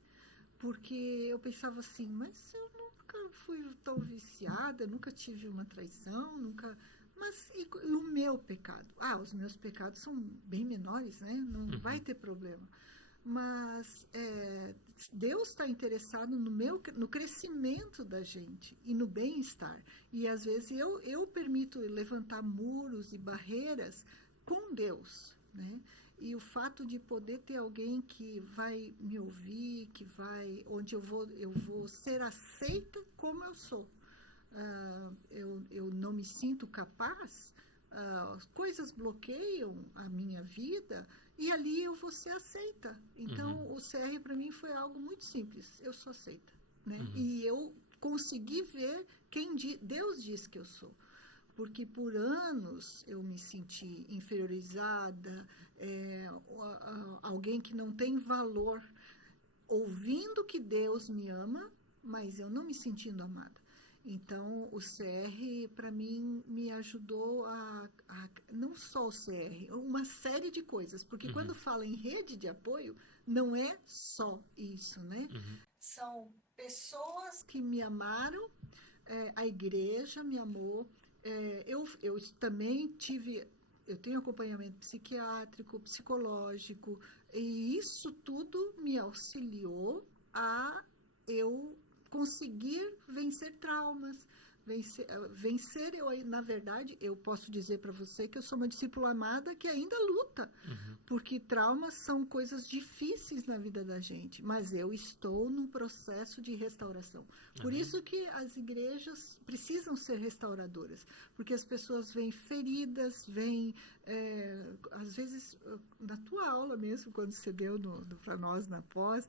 Porque eu pensava assim, mas eu nunca fui tão viciada, nunca tive uma traição, nunca... Mas e o meu pecado? Os meus pecados são bem menores, né? Não vai ter problema. Mas Deus está interessado no crescimento da gente e no bem-estar. E às vezes eu permito levantar muros e barreiras com Deus, né? E o fato de poder ter alguém que vai me ouvir, onde eu vou ser aceita como eu sou. Eu não me sinto capaz, coisas bloqueiam a minha vida e ali eu vou ser aceita. Então, o CR para mim foi algo muito simples. Eu sou aceita, né? E eu consegui ver quem Deus diz que eu sou. Porque por anos eu me senti inferiorizada, alguém que não tem valor, ouvindo que Deus me ama, mas eu não me sentindo amada. Então, o CR, para mim, me ajudou não só o CR, uma série de coisas, porque quando fala em rede de apoio, não é só isso, né? São pessoas que me amaram, a igreja me amou, eu também eu tenho acompanhamento psiquiátrico, psicológico, e isso tudo me auxiliou a eu conseguir vencer traumas, vencer na verdade, eu posso dizer para você que eu sou uma discípula amada que ainda luta, porque traumas são coisas difíceis na vida da gente, mas eu estou num processo de restauração. Por isso que as igrejas precisam ser restauradoras, porque as pessoas vêm feridas, às vezes, na tua aula mesmo, quando você deu para nós na pós,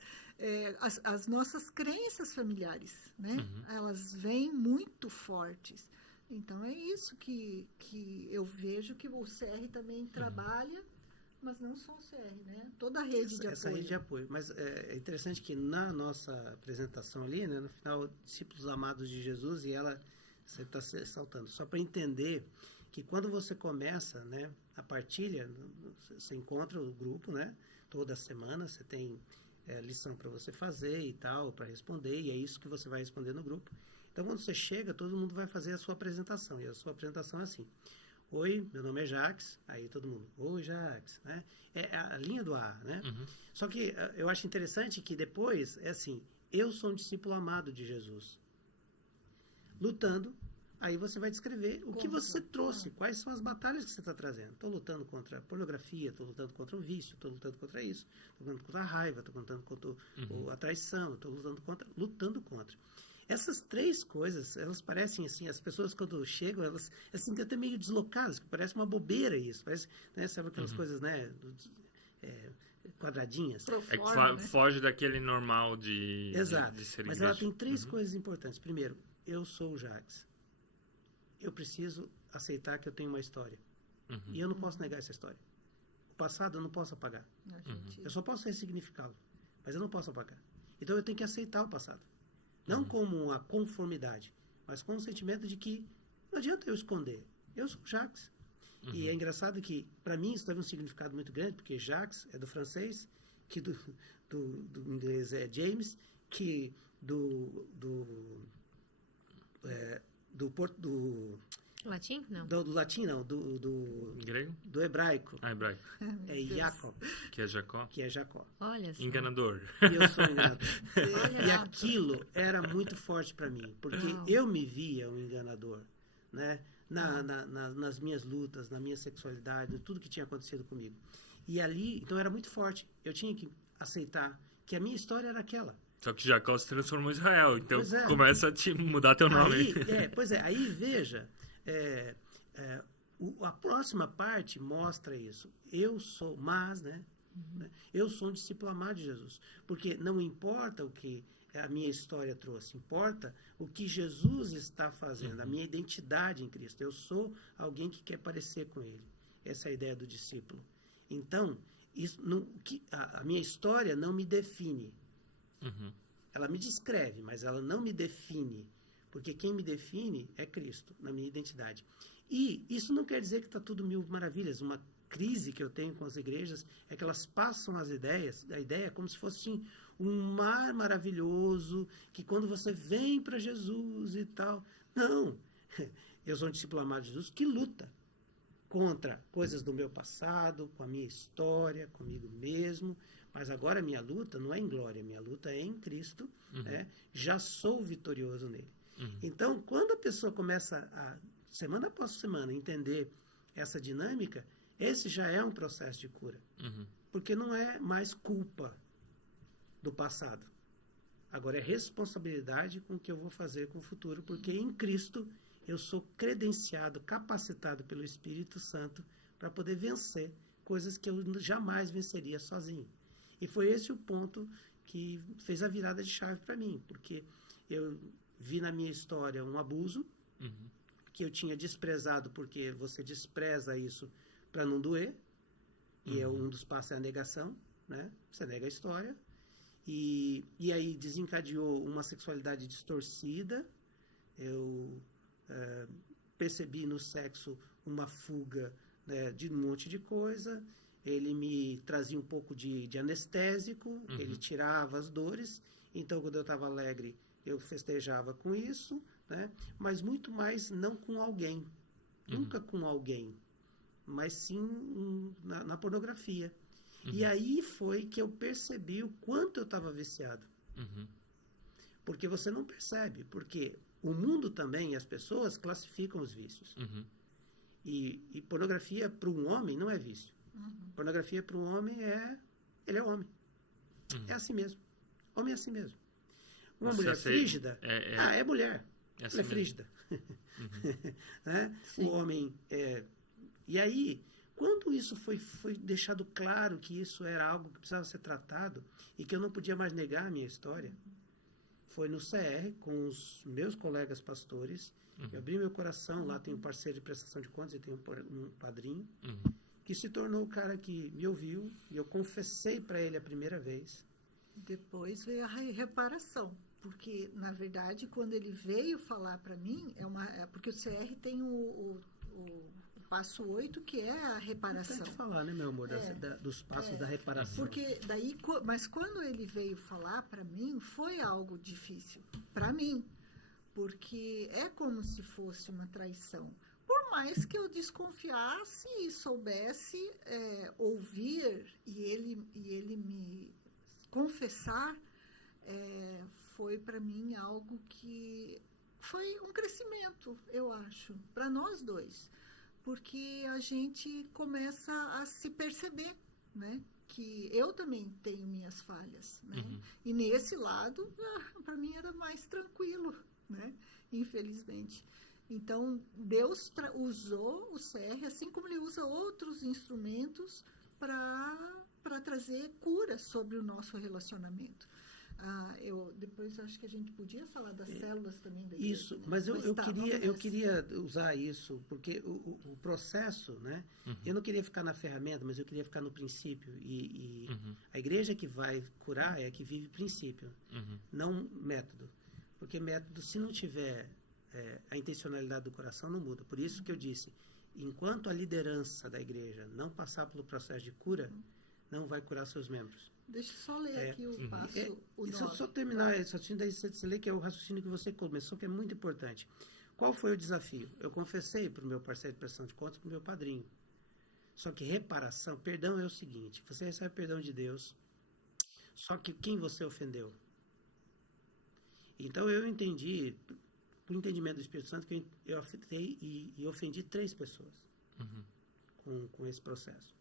as nossas crenças familiares, né? Elas vêm muito fortes. Então, é isso que eu vejo que o CR também trabalha, mas não só o CR, né? Toda a rede de apoio. Essa rede de apoio. Mas é interessante que na nossa apresentação ali, né, no final, discípulos amados de Jesus, e você está ressaltando, só para entender que quando você começa, né, a partilha, você encontra o grupo, né, toda semana, você tem lição para você fazer e tal, para responder, e é isso que você vai responder no grupo. Então, quando você chega, todo mundo vai fazer a sua apresentação, e a sua apresentação é assim: oi, meu nome é Jacques, aí todo mundo, oi, Jacques, né? É a linha do ar, né? Só que eu acho interessante que depois é assim: eu sou um discípulo amado de Jesus. Lutando, aí você vai descrever o que você trouxe, quais são as batalhas que você está trazendo. Estou lutando contra a pornografia, estou lutando contra o vício, estou lutando contra isso, estou lutando contra a raiva, estou lutando contra a traição, estou lutando contra. Essas três coisas, elas parecem assim, as pessoas quando chegam, elas assim, até meio deslocadas, que parece uma bobeira isso, parece, né, sabe aquelas coisas, né, quadradinhas. Foge daquele normal de ser Mas igreja. ela tem três coisas importantes. Primeiro, eu sou o Jacques. Eu preciso aceitar que eu tenho uma história. E eu não posso negar essa história. O passado eu não posso apagar. Eu só posso ressignificá-lo, mas eu não posso apagar. Então eu tenho que aceitar o passado. Não como uma conformidade, mas com o sentimento de que não adianta eu esconder. Eu sou Jacques. E é engraçado que, para mim, isso teve um significado muito grande, porque Jacques é do francês, que do inglês é James, que Latim? Não. Do latim, não. Do grego? Do hebraico. Hebraico. É Jacob. Que é Jacó. Que é Jacó. Olha só. Enganador. E eu sou enganador. E aquilo era muito forte para mim, porque eu me via um enganador, né? Nas minhas lutas, na minha sexualidade, tudo que tinha acontecido comigo. E ali, então era muito forte. Eu tinha que aceitar que a minha história era aquela. Só que Jacó se transformou em Israel, então começa a te mudar teu nome. Aí veja, a próxima parte mostra isso. Eu sou, eu sou um discípulo amado de Jesus. Porque não importa o que a minha história trouxe, importa o que Jesus está fazendo, a minha identidade em Cristo. Eu sou alguém que quer parecer com Ele. Essa é a ideia do discípulo. Então, a minha história não me define. Ela me descreve, mas ela não me define. Porque quem me define é Cristo, na minha identidade. E isso não quer dizer que está tudo mil maravilhas. Uma crise que eu tenho com as igrejas é que elas passam a ideia como se fosse um mar maravilhoso, que quando você vem para Jesus e tal. Não, eu sou um discípulo amado de Jesus que luta contra coisas do meu passado, com a minha história, comigo mesmo, mas agora a minha luta não é em glória, minha luta é em Cristo, né? Já sou vitorioso nele. Então, quando a pessoa começa semana após semana, entender essa dinâmica, esse já é um processo de cura. Porque não é mais culpa do passado. Agora é responsabilidade com o que eu vou fazer com o futuro, porque em Cristo eu sou credenciado, capacitado pelo Espírito Santo para poder vencer coisas que eu jamais venceria sozinho. E foi esse o ponto que fez a virada de chave para mim, porque eu vi na minha história um abuso que eu tinha desprezado, porque você despreza isso para não doer, e um dos passos é a negação. né? Você nega a história. E aí desencadeou uma sexualidade distorcida. Eu percebi no sexo uma fuga, né, de um monte de coisa. Ele me trazia um pouco de anestésico, ele tirava as dores. Então, quando eu estava alegre, eu festejava com isso, né? Mas muito mais não com alguém. Nunca com alguém, mas sim na pornografia. E aí foi que eu percebi o quanto eu estava viciado. Porque você não percebe, porque o mundo também, as pessoas classificam os vícios. E pornografia para um homem não é vício. Pornografia para um homem ele é homem. É assim mesmo. Homem é assim mesmo. Uma mulher frígida, é mulher. Ela é frígida. Né? O homem E aí, quando isso foi deixado claro que isso era algo que precisava ser tratado e que eu não podia mais negar a minha história, foi no CR, com os meus colegas pastores. Eu abri meu coração, lá tem um parceiro de prestação de contas e tem um padrinho, que se tornou o cara que me ouviu, e eu confessei para ele a primeira vez. Depois veio a reparação, porque, na verdade, quando ele veio falar para mim, porque o CR tem o passo 8, que é a reparação. Pode falar, né, meu amor, dos passos da reparação. Porque mas quando ele veio falar para mim, foi algo difícil para mim, porque é como se fosse uma traição. Por mais que eu desconfiasse e soubesse ouvir e ele me confessar, foi para mim algo que foi um crescimento, eu acho, para nós dois, porque a gente começa a se perceber, né? Que eu também tenho minhas falhas, né? E nesse lado, para mim era mais tranquilo, né? Infelizmente. Então, Deus usou o CR, assim como ele usa outros instrumentos para trazer cura sobre o nosso relacionamento. Depois acho que a gente podia falar das células também da igreja. Isso, mas eu queria usar isso, porque o processo, né? Eu não queria ficar na ferramenta, mas eu queria ficar no princípio. E a igreja que vai curar é a que vive princípio, não método. Porque método, se não tiver a intencionalidade do coração, não muda. Por isso que eu disse, enquanto a liderança da igreja não passar pelo processo de cura, não vai curar seus membros. Deixa eu só ler aqui o passo. Se eu só terminar esse raciocínio, daí você lê, que é o raciocínio que você começou, que é muito importante. Qual foi o desafio? Eu confessei para o meu parceiro de prestação de contas, para o meu padrinho. Só que reparação, perdão é o seguinte: você recebe perdão de Deus, só que quem você ofendeu? Então eu entendi, por entendimento do Espírito Santo, que eu afetei e ofendi 3 pessoas com esse processo.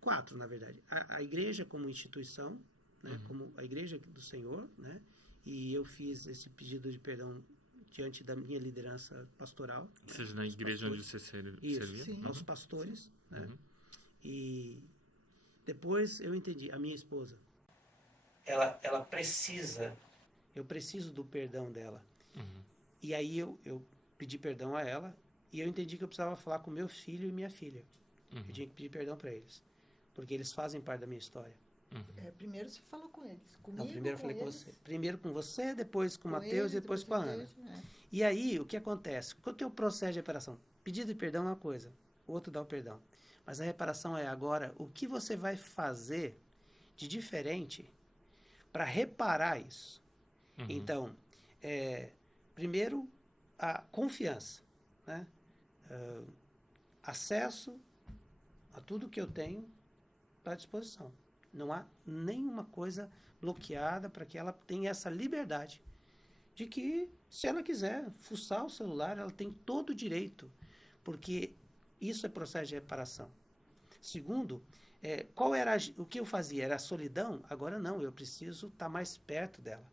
4, na verdade. A igreja como instituição, né, como a igreja do Senhor, né, e eu fiz esse pedido de perdão diante da minha liderança pastoral. Ou seja, na igreja onde você servia? Isso, aos pastores. Né, e depois eu entendi, a minha esposa, ela precisa, eu preciso do perdão dela. E aí eu pedi perdão a ela, e eu entendi que eu precisava falar com meu filho e minha filha. Eu tinha que pedir perdão para eles, porque eles fazem parte da minha história. Primeiro você falou com eles. Comigo, não, primeiro eu falei eles. com você. Primeiro com você, depois com o Mateus e depois com a Ana. E aí, o que acontece? Qual que é o processo de reparação? Pedido de perdão é uma coisa, o outro dá o perdão. Mas a reparação é agora o que você vai fazer de diferente para reparar isso. Então, primeiro, a confiança, né? Acesso a tudo que eu tenho à disposição. Não há nenhuma coisa bloqueada para que ela tenha essa liberdade de que, se ela quiser fuçar o celular, ela tem todo o direito, porque isso é processo de reparação. Segundo, o que eu fazia? Era a solidão? Agora não, eu preciso estar mais perto dela.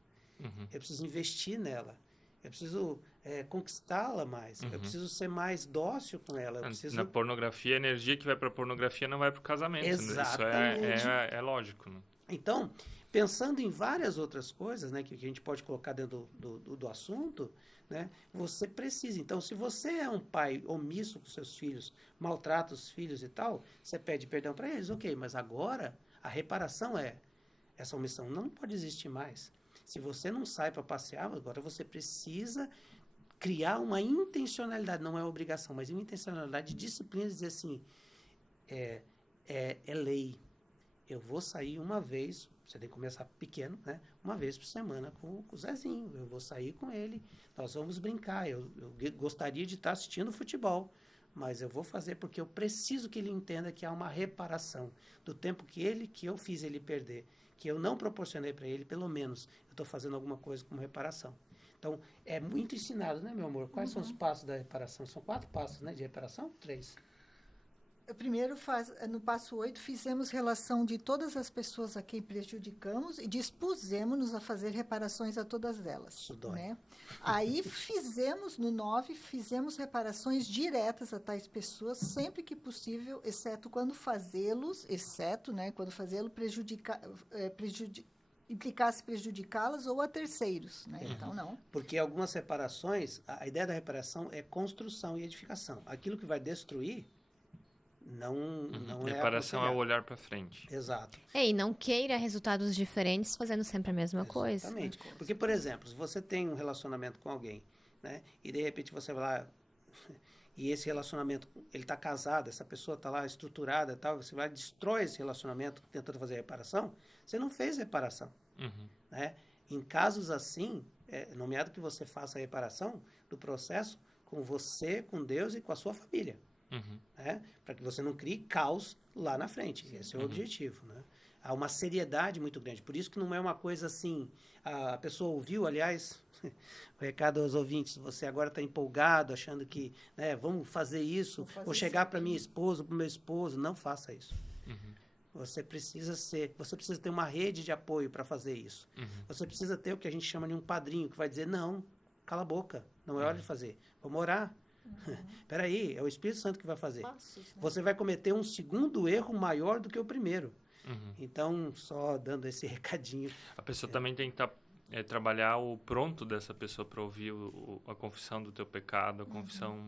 Eu preciso investir nela. Eu preciso conquistá-la mais. Eu preciso ser mais dócil com ela. Na pornografia, a energia que vai para a pornografia não vai para o casamento. Exatamente. Né? Isso é lógico. Né? Então, pensando em várias outras coisas, né, que a gente pode colocar dentro do assunto, né? Você precisa. Então, se você é um pai omisso com seus filhos, maltrata os filhos e tal, você pede perdão para eles, ok, mas agora a reparação essa omissão não pode existir mais. Se você não sai para passear, agora você precisa criar uma intencionalidade, não é obrigação, mas uma intencionalidade de disciplina, dizer assim, é lei. Eu vou sair uma vez, você tem que começar pequeno, né? Uma vez por semana com o Zezinho. Eu vou sair com ele, nós vamos brincar. Eu gostaria de estar assistindo futebol, mas eu vou fazer porque eu preciso que ele entenda que há uma reparação do tempo que eu fiz ele perder, que eu não proporcionei para ele, pelo menos eu estou fazendo alguma coisa como reparação. Então, é muito ensinado, né, meu amor? Quais são os passos da reparação? São 4 passos, né, de reparação? 3. Primeiro, no passo 8, fizemos relação de todas as pessoas a quem prejudicamos e dispusemos-nos a fazer reparações a todas elas. Isso dói. Né? Aí no 9, fizemos reparações diretas a tais pessoas, sempre que possível, exceto quando fazê-lo implicasse prejudicá-las ou a terceiros. Né? Então, não. Porque algumas reparações, a ideia da reparação é construção e edificação. Aquilo que vai destruir não é reparação é o olhar para frente. Exato. E não queira resultados diferentes fazendo sempre a mesma coisa. Exatamente. Porque, por exemplo, se você tem um relacionamento com alguém, né, e de repente você vai lá e esse relacionamento, ele está casado, essa pessoa está lá estruturada e tal, você vai destrói esse relacionamento tentando fazer reparação, você não fez reparação. Né? Em casos assim, nomeado que você faça a reparação do processo com você, com Deus e com a sua família. Né? Para que você não crie caos lá na frente. Esse é o objetivo. Né? Há uma seriedade muito grande. Por isso que não é uma coisa assim... A pessoa ouviu, aliás, o recado aos ouvintes, você agora está empolgado, achando que vamos fazer isso, vou chegar para minha esposa, para o meu esposo. Não faça isso. Você precisa ter uma rede de apoio para fazer isso. Você precisa ter o que a gente chama de um padrinho, que vai dizer, não, cala a boca, não é hora de fazer. Vamos orar. Espera aí, é o Espírito Santo que vai fazer. Passos, né? Você vai cometer um segundo erro maior do que o primeiro. Então, só dando esse recadinho. A pessoa também tem que trabalhar o pronto dessa pessoa para ouvir a confissão do teu pecado, a confissão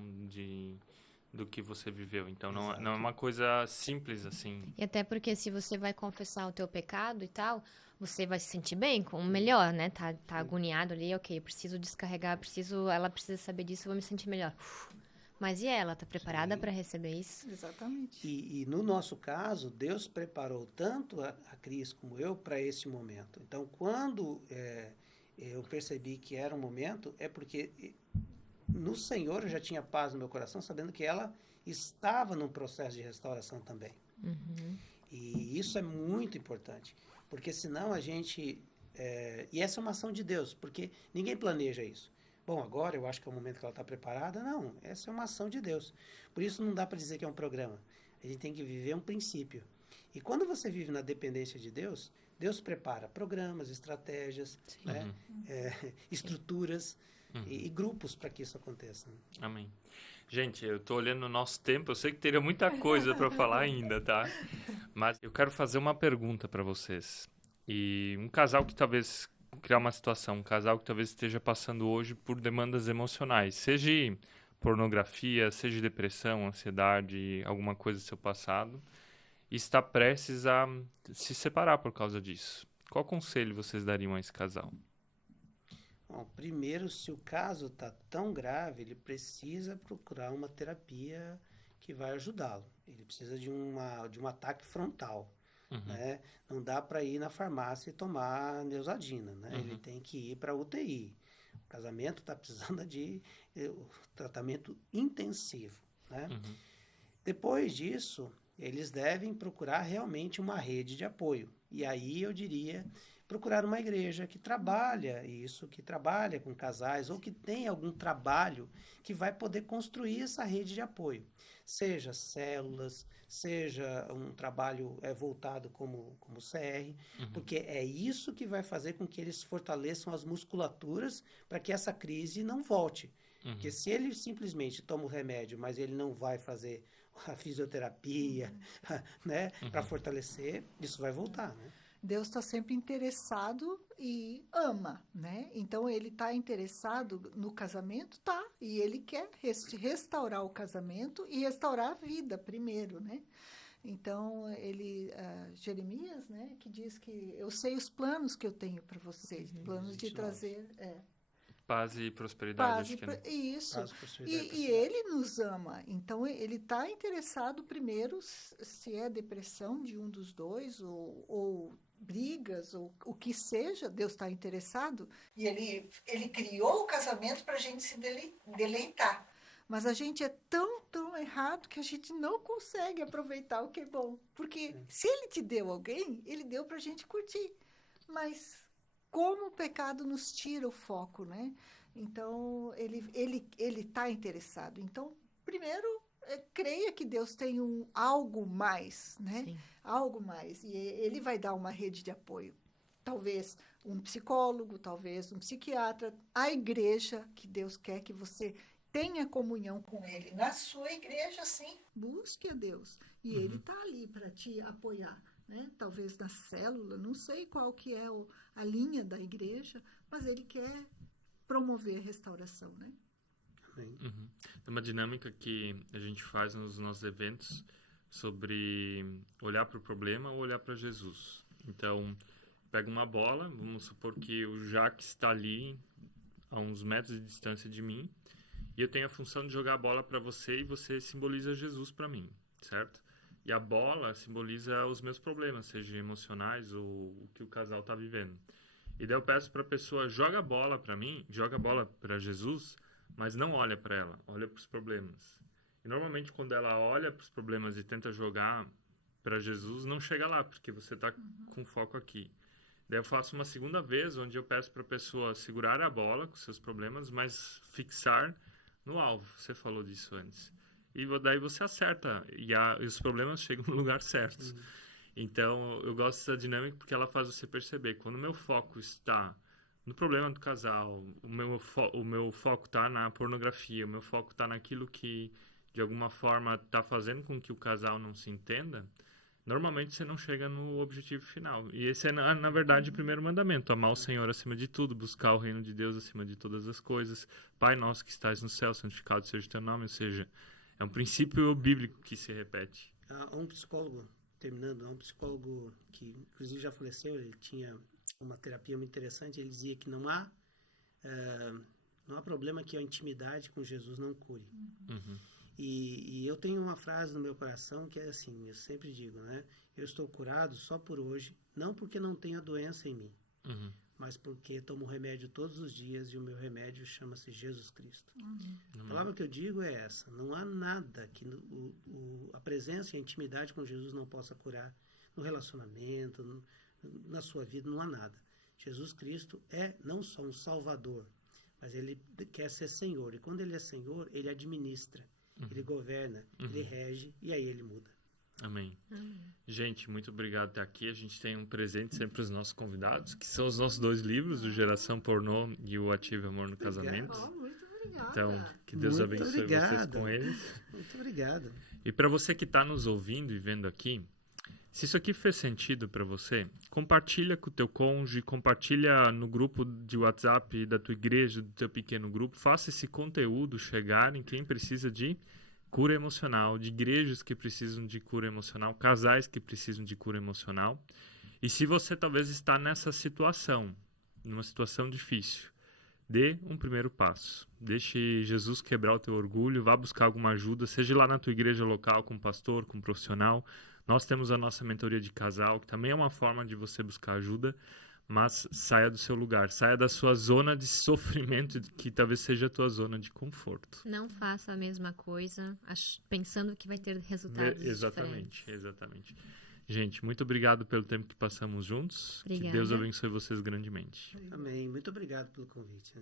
do que você viveu. Então, não é uma coisa simples assim. E até porque se você vai confessar o teu pecado e tal, você vai se sentir bem, com o melhor, né? Tá agoniado ali, ok, preciso descarregar, ela precisa saber disso, eu vou me sentir melhor. Mas e ela? Tá preparada para receber isso? Exatamente. E no nosso caso, Deus preparou tanto a Cris como eu para esse momento. Então, quando eu percebi que era um momento, é porque no Senhor eu já tinha paz no meu coração, sabendo que ela estava num processo de restauração também. E isso é muito importante, porque senão a gente... e essa é uma ação de Deus, porque ninguém planeja isso. Bom, agora eu acho que é o momento que ela está preparada. Não, essa é uma ação de Deus. Por isso não dá para dizer que é um programa. A gente tem que viver um princípio. E quando você vive na dependência de Deus, Deus prepara programas, estratégias, né? Estruturas e grupos para que isso aconteça. Né? Amém. Gente, eu tô olhando o nosso tempo, eu sei que teria muita coisa para falar ainda, tá? Mas eu quero fazer uma pergunta para vocês. E um casal que talvez... criar uma situação, um casal que talvez esteja passando hoje por demandas emocionais, seja pornografia, seja depressão, ansiedade, alguma coisa do seu passado, e está prestes a se separar por causa disso. Qual conselho vocês dariam a esse casal? Bom, primeiro, se o caso está tão grave, ele precisa procurar uma terapia que vai ajudá-lo. Ele precisa de um ataque frontal. Né? Não dá para ir na farmácia e tomar Neusadina, né? Ele tem que ir para a UTI. O casamento está precisando de tratamento intensivo, né? Depois disso, eles devem procurar realmente uma rede de apoio. E aí eu diria procurar uma igreja que trabalha isso, que trabalha com casais ou que tem algum trabalho que vai poder construir essa rede de apoio. Seja células, seja um trabalho voltado como CR, porque é isso que vai fazer com que eles fortaleçam as musculaturas para que essa crise não volte. Porque se ele simplesmente toma o remédio, mas ele não vai fazer a fisioterapia, né, para fortalecer, isso vai voltar, né? Deus está sempre interessado e ama, né? Então ele está interessado no casamento, tá? E ele quer restaurar o casamento e restaurar a vida primeiro, né? Então Jeremias, né, que diz que eu sei os planos que eu tenho para vocês, planos de 29. trazer Paz e prosperidade, paz acho que é. isso. Paz, prosperidade, E ele nos ama. Então ele está interessado primeiro se é depressão de um dos dois ou brigas ou o que seja, Deus está interessado. E ele criou o casamento para a gente se deleitar. Mas a gente é tão errado que a gente não consegue aproveitar o que é bom. Porque se ele te deu alguém, ele deu para a gente curtir. Mas como o pecado nos tira o foco, né? Então, ele está interessado. Então, primeiro, creia que Deus tem algo mais, né? Sim. Algo mais. E ele vai dar uma rede de apoio. Talvez um psicólogo, talvez um psiquiatra, a igreja, que Deus quer que você tenha comunhão com ele. Na sua igreja, sim. Busque a Deus. E ele está ali para te apoiar. Né? Talvez na célula, não sei qual que é a linha da igreja, mas ele quer promover a restauração, né? Amém. É uma dinâmica que a gente faz nos nossos eventos sobre olhar para o problema ou olhar para Jesus. Então, pega uma bola, vamos supor que o Jacques está ali a uns metros de distância de mim e eu tenho a função de jogar a bola para você e você simboliza Jesus para mim, certo? E a bola simboliza os meus problemas, seja emocionais ou o que o casal está vivendo. E daí eu peço para a pessoa, joga a bola para mim, joga a bola para Jesus, mas não olha para ela, olha para os problemas. E normalmente quando ela olha para os problemas e tenta jogar para Jesus, não chega lá, porque você está com foco aqui. Daí eu faço uma segunda vez, onde eu peço para a pessoa segurar a bola com seus problemas, mas fixar no alvo. Você falou disso antes. E daí você acerta, e os problemas chegam no lugar certo. Então, eu gosto dessa dinâmica porque ela faz você perceber. Quando o meu foco está no problema do casal, o meu foco está na pornografia, o meu foco está naquilo que, de alguma forma, está fazendo com que o casal não se entenda, normalmente você não chega no objetivo final. E esse é, na verdade, o primeiro mandamento. Amar o Senhor acima de tudo, buscar o reino de Deus acima de todas as coisas. Pai nosso que estás no céu, santificado seja o teu nome. Ou seja, é um princípio bíblico que se repete. Há um psicólogo, terminando, há um psicólogo que inclusive já faleceu, ele tinha uma terapia muito interessante, ele dizia que não há problema que a intimidade com Jesus não cure. E eu tenho uma frase no meu coração que é assim, eu sempre digo, né? Eu estou curado só por hoje, não porque não tenho a doença em mim, mas porque tomo remédio todos os dias e o meu remédio chama-se Jesus Cristo. A palavra que eu digo é essa, não há nada que a presença e a intimidade com Jesus não possa curar no relacionamento, na sua vida, não há nada. Jesus Cristo é não só um Salvador, mas ele quer ser Senhor, e quando ele é Senhor, ele administra, ele governa, ele rege, e aí ele muda. Amém. Gente, muito obrigado por estar aqui. A gente tem um presente sempre para os nossos convidados, que são os nossos 2 livros, o Geração Pornô e o Ativo Amor no Casamento. Muito obrigada. Então, que Deus Muito abençoe vocês com eles. Muito obrigado. E para você que está nos ouvindo e vendo aqui, se isso aqui fez sentido para você, compartilha com o teu cônjuge, compartilha no grupo de WhatsApp da tua igreja, do teu pequeno grupo, faça esse conteúdo chegar em quem precisa de cura emocional, de igrejas que precisam de cura emocional, casais que precisam de cura emocional. E se você talvez está nessa situação, numa situação difícil, dê um primeiro passo. Deixe Jesus quebrar o teu orgulho, vá buscar alguma ajuda, seja lá na tua igreja local, com um pastor, com um profissional. Nós temos a nossa mentoria de casal, que também é uma forma de você buscar ajuda, mas saia do seu lugar, saia da sua zona de sofrimento, que talvez seja a tua zona de conforto. Não faça a mesma coisa pensando que vai ter resultados Exatamente, diferentes. exatamente. Gente, muito obrigado pelo tempo que passamos juntos. Obrigada. Que Deus abençoe vocês grandemente. Amém. Muito obrigado pelo convite.